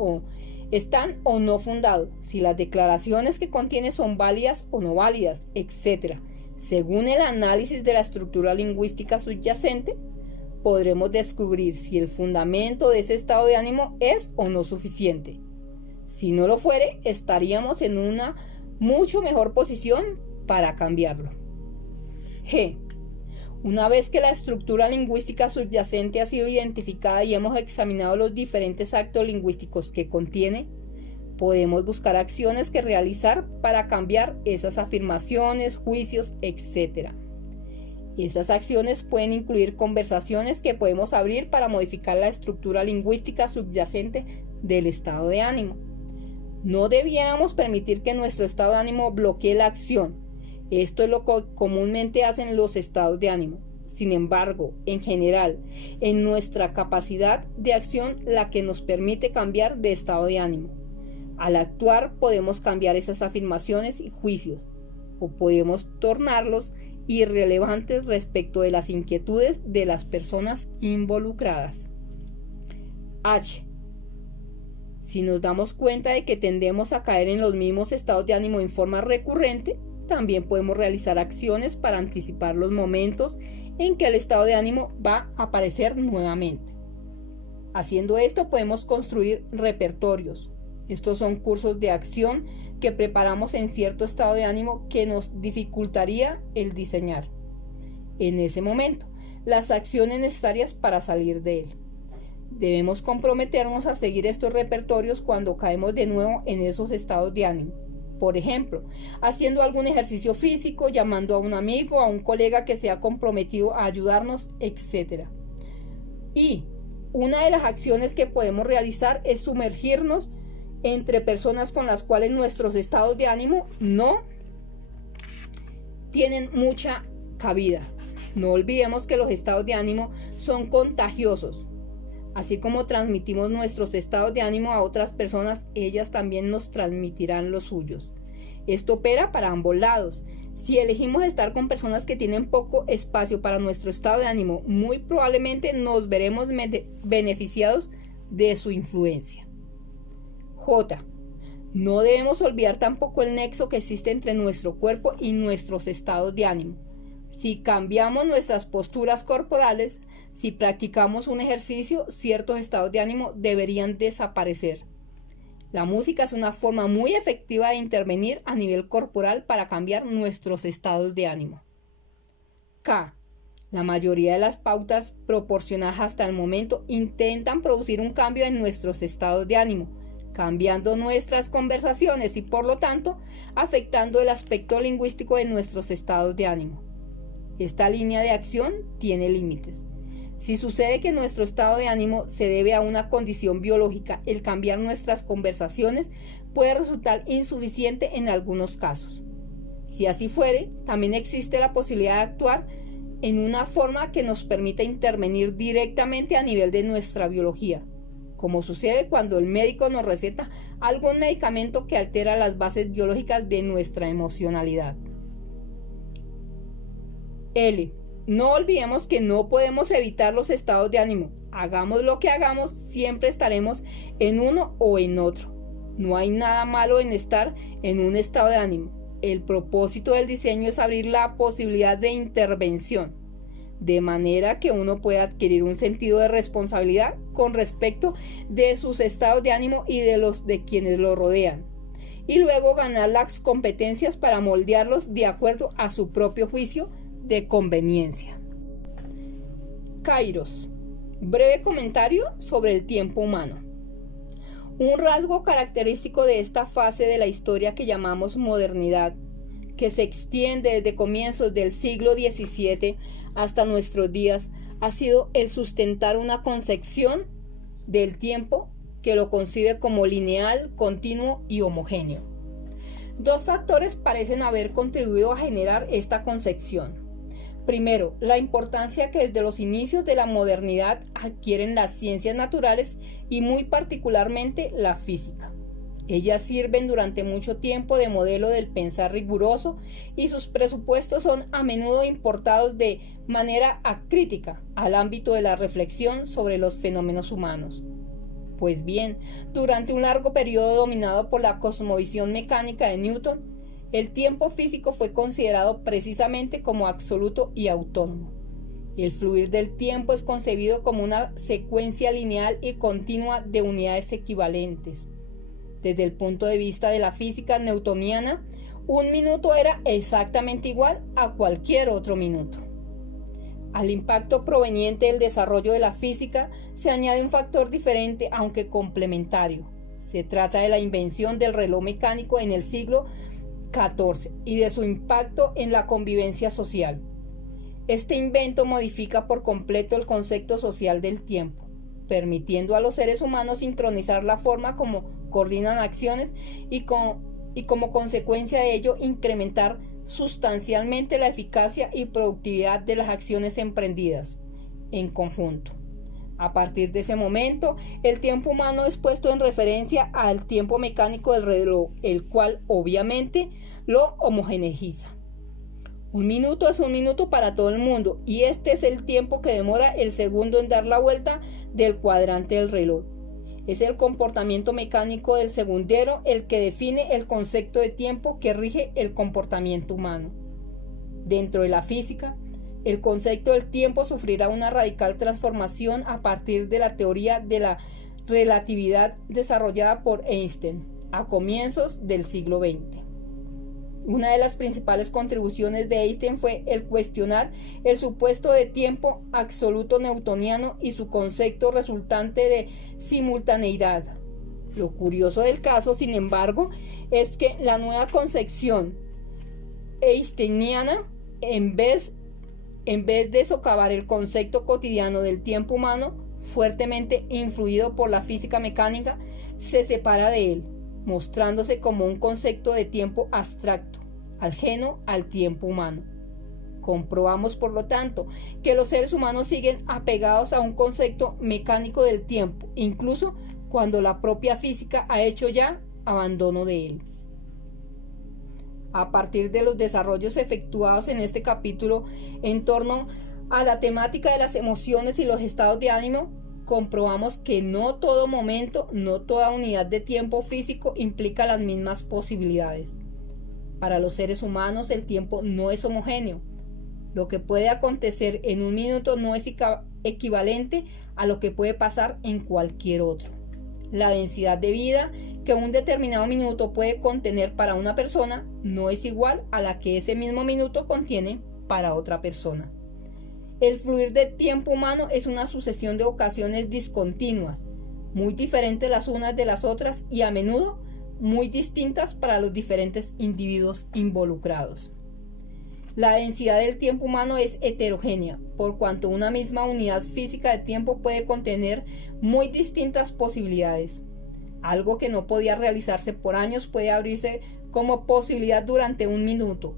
están o no fundados, si las declaraciones que contiene son válidas o no válidas, etc. Según el análisis de la estructura lingüística subyacente, podremos descubrir si el fundamento de ese estado de ánimo es o no suficiente. Si no lo fuere, estaríamos en una mucho mejor posición para cambiarlo. G. Una vez que la estructura lingüística subyacente ha sido identificada y hemos examinado los diferentes actos lingüísticos que contiene, podemos buscar acciones que realizar para cambiar esas afirmaciones, juicios, etc. Esas acciones pueden incluir conversaciones que podemos abrir para modificar la estructura lingüística subyacente del estado de ánimo. No debiéramos permitir que nuestro estado de ánimo bloquee la acción. Esto es lo que comúnmente hacen los estados de ánimo. Sin embargo, en general, en nuestra capacidad de acción la que nos permite cambiar de estado de ánimo. Al actuar podemos cambiar esas afirmaciones y juicios, o podemos tornarlos irrelevantes respecto de las inquietudes de las personas involucradas. H. Si nos damos cuenta de que tendemos a caer en los mismos estados de ánimo en forma recurrente, también podemos realizar acciones para anticipar los momentos en que el estado de ánimo va a aparecer nuevamente. Haciendo esto podemos construir repertorios. Estos son cursos de acción que preparamos en cierto estado de ánimo que nos dificultaría el diseñar en ese momento las acciones necesarias para salir de él. Debemos comprometernos a seguir estos repertorios cuando caemos de nuevo en esos estados de ánimo. Por ejemplo, haciendo algún ejercicio físico, llamando a un amigo, a un colega que se ha comprometido a ayudarnos, etc. Y una de las acciones que podemos realizar es sumergirnos entre personas con las cuales nuestros estados de ánimo no tienen mucha cabida. No olvidemos que los estados de ánimo son contagiosos. Así como transmitimos nuestros estados de ánimo a otras personas, ellas también nos transmitirán los suyos. Esto opera para ambos lados. Si elegimos estar con personas que tienen poco espacio para nuestro estado de ánimo, muy probablemente nos veremos beneficiados de su influencia. J. No debemos olvidar tampoco el nexo que existe entre nuestro cuerpo y nuestros estados de ánimo. Si cambiamos nuestras posturas corporales, si practicamos un ejercicio, ciertos estados de ánimo deberían desaparecer. La música es una forma muy efectiva de intervenir a nivel corporal para cambiar nuestros estados de ánimo. K. La mayoría de las pautas proporcionadas hasta el momento intentan producir un cambio en nuestros estados de ánimo, cambiando nuestras conversaciones y por lo tanto afectando el aspecto lingüístico de nuestros estados de ánimo. Esta línea de acción tiene límites. Si sucede que nuestro estado de ánimo se debe a una condición biológica, el cambiar nuestras conversaciones puede resultar insuficiente en algunos casos. Si así fuere, también existe la posibilidad de actuar en una forma que nos permita intervenir directamente a nivel de nuestra biología, como sucede cuando el médico nos receta algún medicamento que altera las bases biológicas de nuestra emocionalidad. L. No olvidemos que no podemos evitar los estados de ánimo. Hagamos lo que hagamos, siempre estaremos en uno o en otro. No hay nada malo en estar en un estado de ánimo. El propósito del diseño es abrir la posibilidad de intervención, de manera que uno pueda adquirir un sentido de responsabilidad con respecto de sus estados de ánimo y de los de quienes lo rodean, y luego ganar las competencias para moldearlos de acuerdo a su propio juicio de conveniencia. Kairos. Breve comentario sobre el tiempo humano. Un rasgo característico de esta fase de la historia que llamamos modernidad, que se extiende desde comienzos del siglo XVII hasta nuestros días, ha sido el sustentar una concepción del tiempo que lo concibe como lineal, continuo y homogéneo. Dos factores parecen haber contribuido a generar esta concepción. Primero, la importancia que desde los inicios de la modernidad adquieren las ciencias naturales y muy particularmente la física. Ellas sirven durante mucho tiempo de modelo del pensar riguroso y sus presupuestos son a menudo importados de manera acrítica al ámbito de la reflexión sobre los fenómenos humanos. Pues bien, durante un largo periodo dominado por la cosmovisión mecánica de Newton, el tiempo físico fue considerado precisamente como absoluto y autónomo. El fluir del tiempo es concebido como una secuencia lineal y continua de unidades equivalentes. Desde el punto de vista de la física newtoniana, un minuto era exactamente igual a cualquier otro minuto. Al impacto proveniente del desarrollo de la física se añade un factor diferente, aunque complementario. Se trata de la invención del reloj mecánico en el siglo XIV y de su impacto en la convivencia social. Este invento modifica por completo el concepto social del tiempo, permitiendo a los seres humanos sincronizar la forma como coordinan acciones y como consecuencia de ello incrementar sustancialmente la eficacia y productividad de las acciones emprendidas en conjunto. A partir de ese momento, el tiempo humano es puesto en referencia al tiempo mecánico del reloj, el cual obviamente lo homogeneiza. Un minuto es un minuto para todo el mundo y este es el tiempo que demora el segundo en dar la vuelta del cuadrante del reloj. Es el comportamiento mecánico del segundero el que define el concepto de tiempo que rige el comportamiento humano. Dentro de la física, el concepto del tiempo sufrirá una radical transformación a partir de la teoría de la relatividad desarrollada por Einstein a comienzos del siglo XX. Una de las principales contribuciones de Einstein fue el cuestionar el supuesto de tiempo absoluto newtoniano y su concepto resultante de simultaneidad. Lo curioso del caso, sin embargo, es que la nueva concepción einsteiniana, en vez de socavar el concepto cotidiano del tiempo humano, fuertemente influido por la física mecánica, se separa de él, mostrándose como un concepto de tiempo abstracto, ajeno al tiempo humano. Comprobamos, por lo tanto, que los seres humanos siguen apegados a un concepto mecánico del tiempo, incluso cuando la propia física ha hecho ya abandono de él. A partir de los desarrollos efectuados en este capítulo en torno a la temática de las emociones y los estados de ánimo, comprobamos que no todo momento, no toda unidad de tiempo físico implica las mismas posibilidades. Para los seres humanos el tiempo no es homogéneo. Lo que puede acontecer en un minuto no es equivalente a lo que puede pasar en cualquier otro. La densidad de vida que un determinado minuto puede contener para una persona no es igual a la que ese mismo minuto contiene para otra persona. El fluir del tiempo humano es una sucesión de ocasiones discontinuas, muy diferentes las unas de las otras y a menudo muy distintas para los diferentes individuos involucrados. La densidad del tiempo humano es heterogénea, por cuanto una misma unidad física de tiempo puede contener muy distintas posibilidades. Algo que no podía realizarse por años puede abrirse como posibilidad durante un minuto,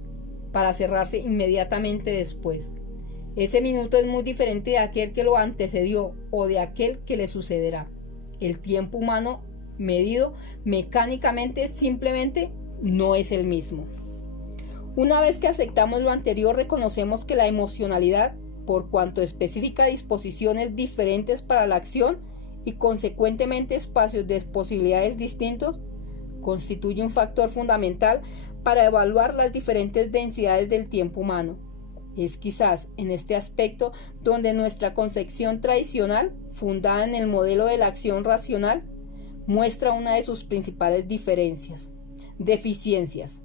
para cerrarse inmediatamente después. Ese minuto es muy diferente de aquel que lo antecedió o de aquel que le sucederá. El tiempo humano medido mecánicamente simplemente no es el mismo. Una vez que aceptamos lo anterior, reconocemos que la emocionalidad, por cuanto especifica disposiciones diferentes para la acción y consecuentemente espacios de posibilidades distintos, constituye un factor fundamental para evaluar las diferentes densidades del tiempo humano. Es quizás en este aspecto donde nuestra concepción tradicional, fundada en el modelo de la acción racional, muestra una de sus principales deficiencias.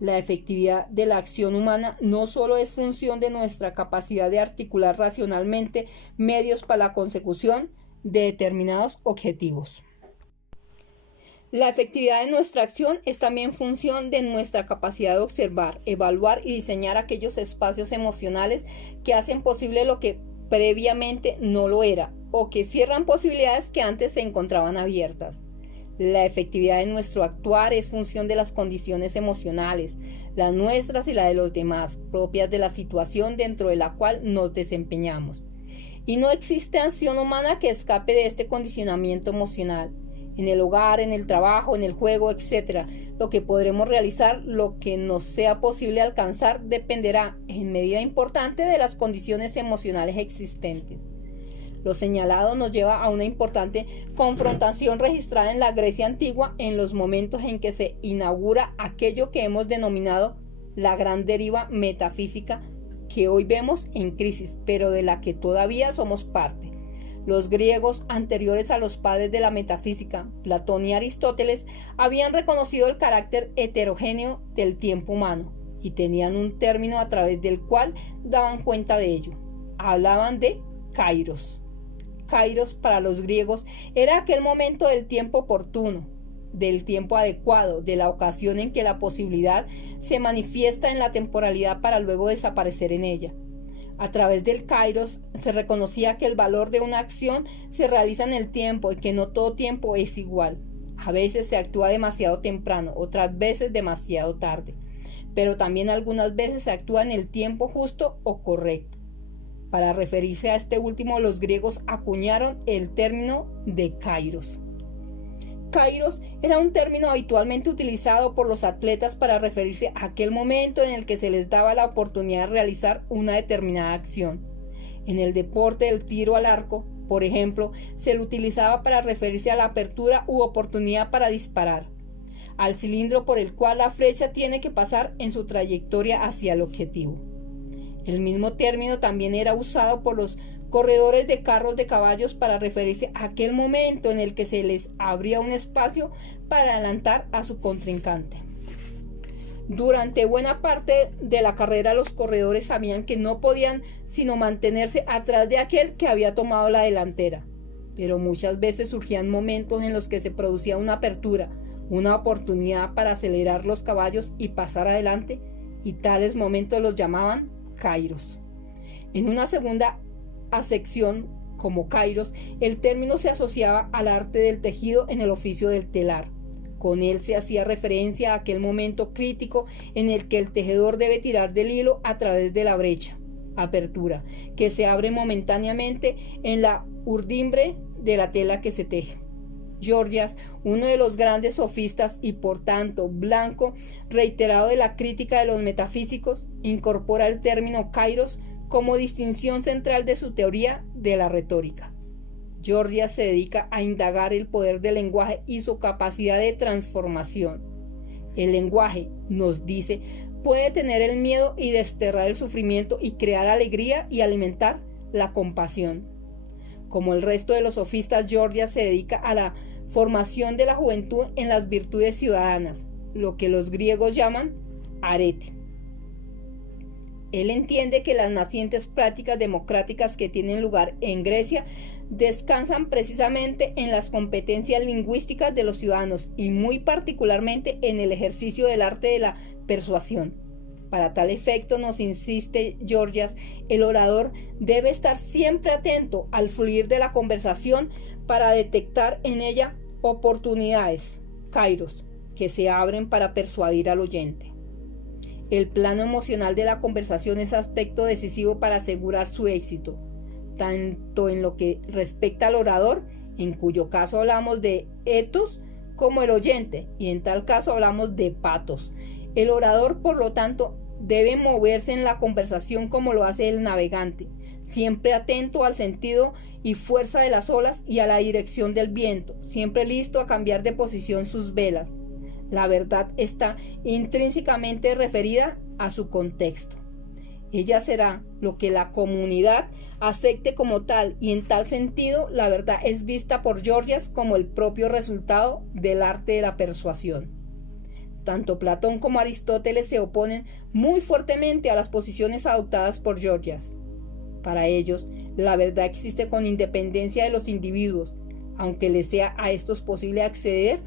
La efectividad de la acción humana no solo es función de nuestra capacidad de articular racionalmente medios para la consecución de determinados objetivos. La efectividad de nuestra acción es también función de nuestra capacidad de observar, evaluar y diseñar aquellos espacios emocionales que hacen posible lo que previamente no lo era o que cierran posibilidades que antes se encontraban abiertas. La efectividad de nuestro actuar es función de las condiciones emocionales, las nuestras y las de los demás, propias de la situación dentro de la cual nos desempeñamos. Y no existe acción humana que escape de este condicionamiento emocional. En el hogar, en el trabajo, en el juego, etc. Lo que podremos realizar, lo que nos sea posible alcanzar, dependerá en medida importante de las condiciones emocionales existentes. Lo señalado nos lleva a una importante confrontación registrada en la Grecia antigua en los momentos en que se inaugura aquello que hemos denominado la gran deriva metafísica que hoy vemos en crisis, pero de la que todavía somos parte. Los griegos, anteriores a los padres de la metafísica, Platón y Aristóteles, habían reconocido el carácter heterogéneo del tiempo humano y tenían un término a través del cual daban cuenta de ello. Hablaban de kairos. Kairos para los griegos era aquel momento del tiempo oportuno, del tiempo adecuado, de la ocasión en que la posibilidad se manifiesta en la temporalidad para luego desaparecer en ella. A través del kairos se reconocía que el valor de una acción se realiza en el tiempo y que no todo tiempo es igual. A veces se actúa demasiado temprano, otras veces demasiado tarde, pero también algunas veces se actúa en el tiempo justo o correcto. Para referirse a este último, los griegos acuñaron el término de kairos. Kairos era un término habitualmente utilizado por los atletas para referirse a aquel momento en el que se les daba la oportunidad de realizar una determinada acción. En el deporte del tiro al arco, por ejemplo, se lo utilizaba para referirse a la apertura u oportunidad para disparar, al cilindro por el cual la flecha tiene que pasar en su trayectoria hacia el objetivo. El mismo término también era usado por los corredores de carros de caballos para referirse a aquel momento en el que se les abría un espacio para adelantar a su contrincante. Durante buena parte de la carrera, los corredores sabían que no podían sino mantenerse atrás de aquel que había tomado la delantera, pero muchas veces surgían momentos en los que se producía una apertura, una oportunidad para acelerar los caballos y pasar adelante, y tales momentos los llamaban kairos. En una segunda acepción como kairos, el término se asociaba al arte del tejido en el oficio del telar. Con él se hacía referencia a aquel momento crítico en el que el tejedor debe tirar del hilo a través de la brecha, apertura, que se abre momentáneamente en la urdimbre de la tela que se teje. Gorgias, uno de los grandes sofistas y por tanto blanco reiterado de la crítica de los metafísicos, incorpora el término kairos como distinción central de su teoría de la retórica. Gorgias se dedica a indagar el poder del lenguaje y su capacidad de transformación. El lenguaje, nos dice, puede tener el miedo y desterrar el sufrimiento y crear alegría y alimentar la compasión. Como el resto de los sofistas, Gorgias se dedica a la formación de la juventud en las virtudes ciudadanas, lo que los griegos llaman arete. Él entiende que las nacientes prácticas democráticas que tienen lugar en Grecia descansan precisamente en las competencias lingüísticas de los ciudadanos y muy particularmente en el ejercicio del arte de la persuasión. Para tal efecto, nos insiste Gorgias, el orador debe estar siempre atento al fluir de la conversación para detectar en ella oportunidades, kairos, que se abren para persuadir al oyente. El plano emocional de la conversación es aspecto decisivo para asegurar su éxito, tanto en lo que respecta al orador, en cuyo caso hablamos de ethos, como el oyente, y en tal caso hablamos de pathos. El orador, por lo tanto, debe moverse en la conversación como lo hace el navegante, siempre atento al sentido y fuerza de las olas y a la dirección del viento, siempre listo a cambiar de posición sus velas. La verdad está intrínsecamente referida a su contexto. Ella será lo que la comunidad acepte como tal, y en tal sentido la verdad es vista por Gorgias como el propio resultado del arte de la persuasión. Tanto Platón como Aristóteles se oponen muy fuertemente a las posiciones adoptadas por Gorgias. Para ellos, la verdad existe con independencia de los individuos, aunque les sea a estos posible acceder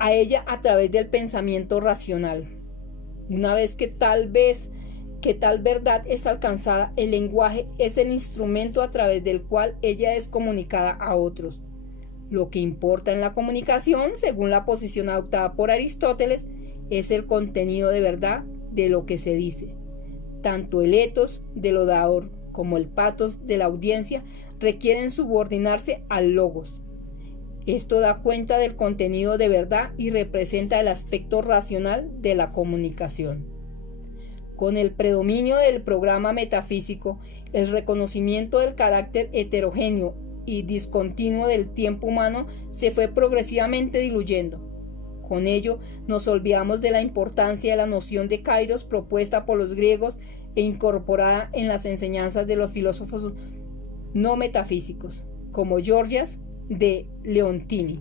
a ella a través del pensamiento racional. Una vez que tal verdad es alcanzada, el lenguaje es el instrumento a través del cual ella es comunicada a otros. Lo que importa en la comunicación, según la posición adoptada por Aristóteles, es el contenido de verdad de lo que se dice. Tanto el ethos del orador como el pathos de la audiencia requieren subordinarse al logos. Esto da cuenta del contenido de verdad y representa el aspecto racional de la comunicación. Con el predominio del programa metafísico, el reconocimiento del carácter heterogéneo y discontinuo del tiempo humano se fue progresivamente diluyendo. Con ello, nos olvidamos de la importancia de la noción de kairos propuesta por los griegos e incorporada en las enseñanzas de los filósofos no metafísicos. como Georgias de Leontini.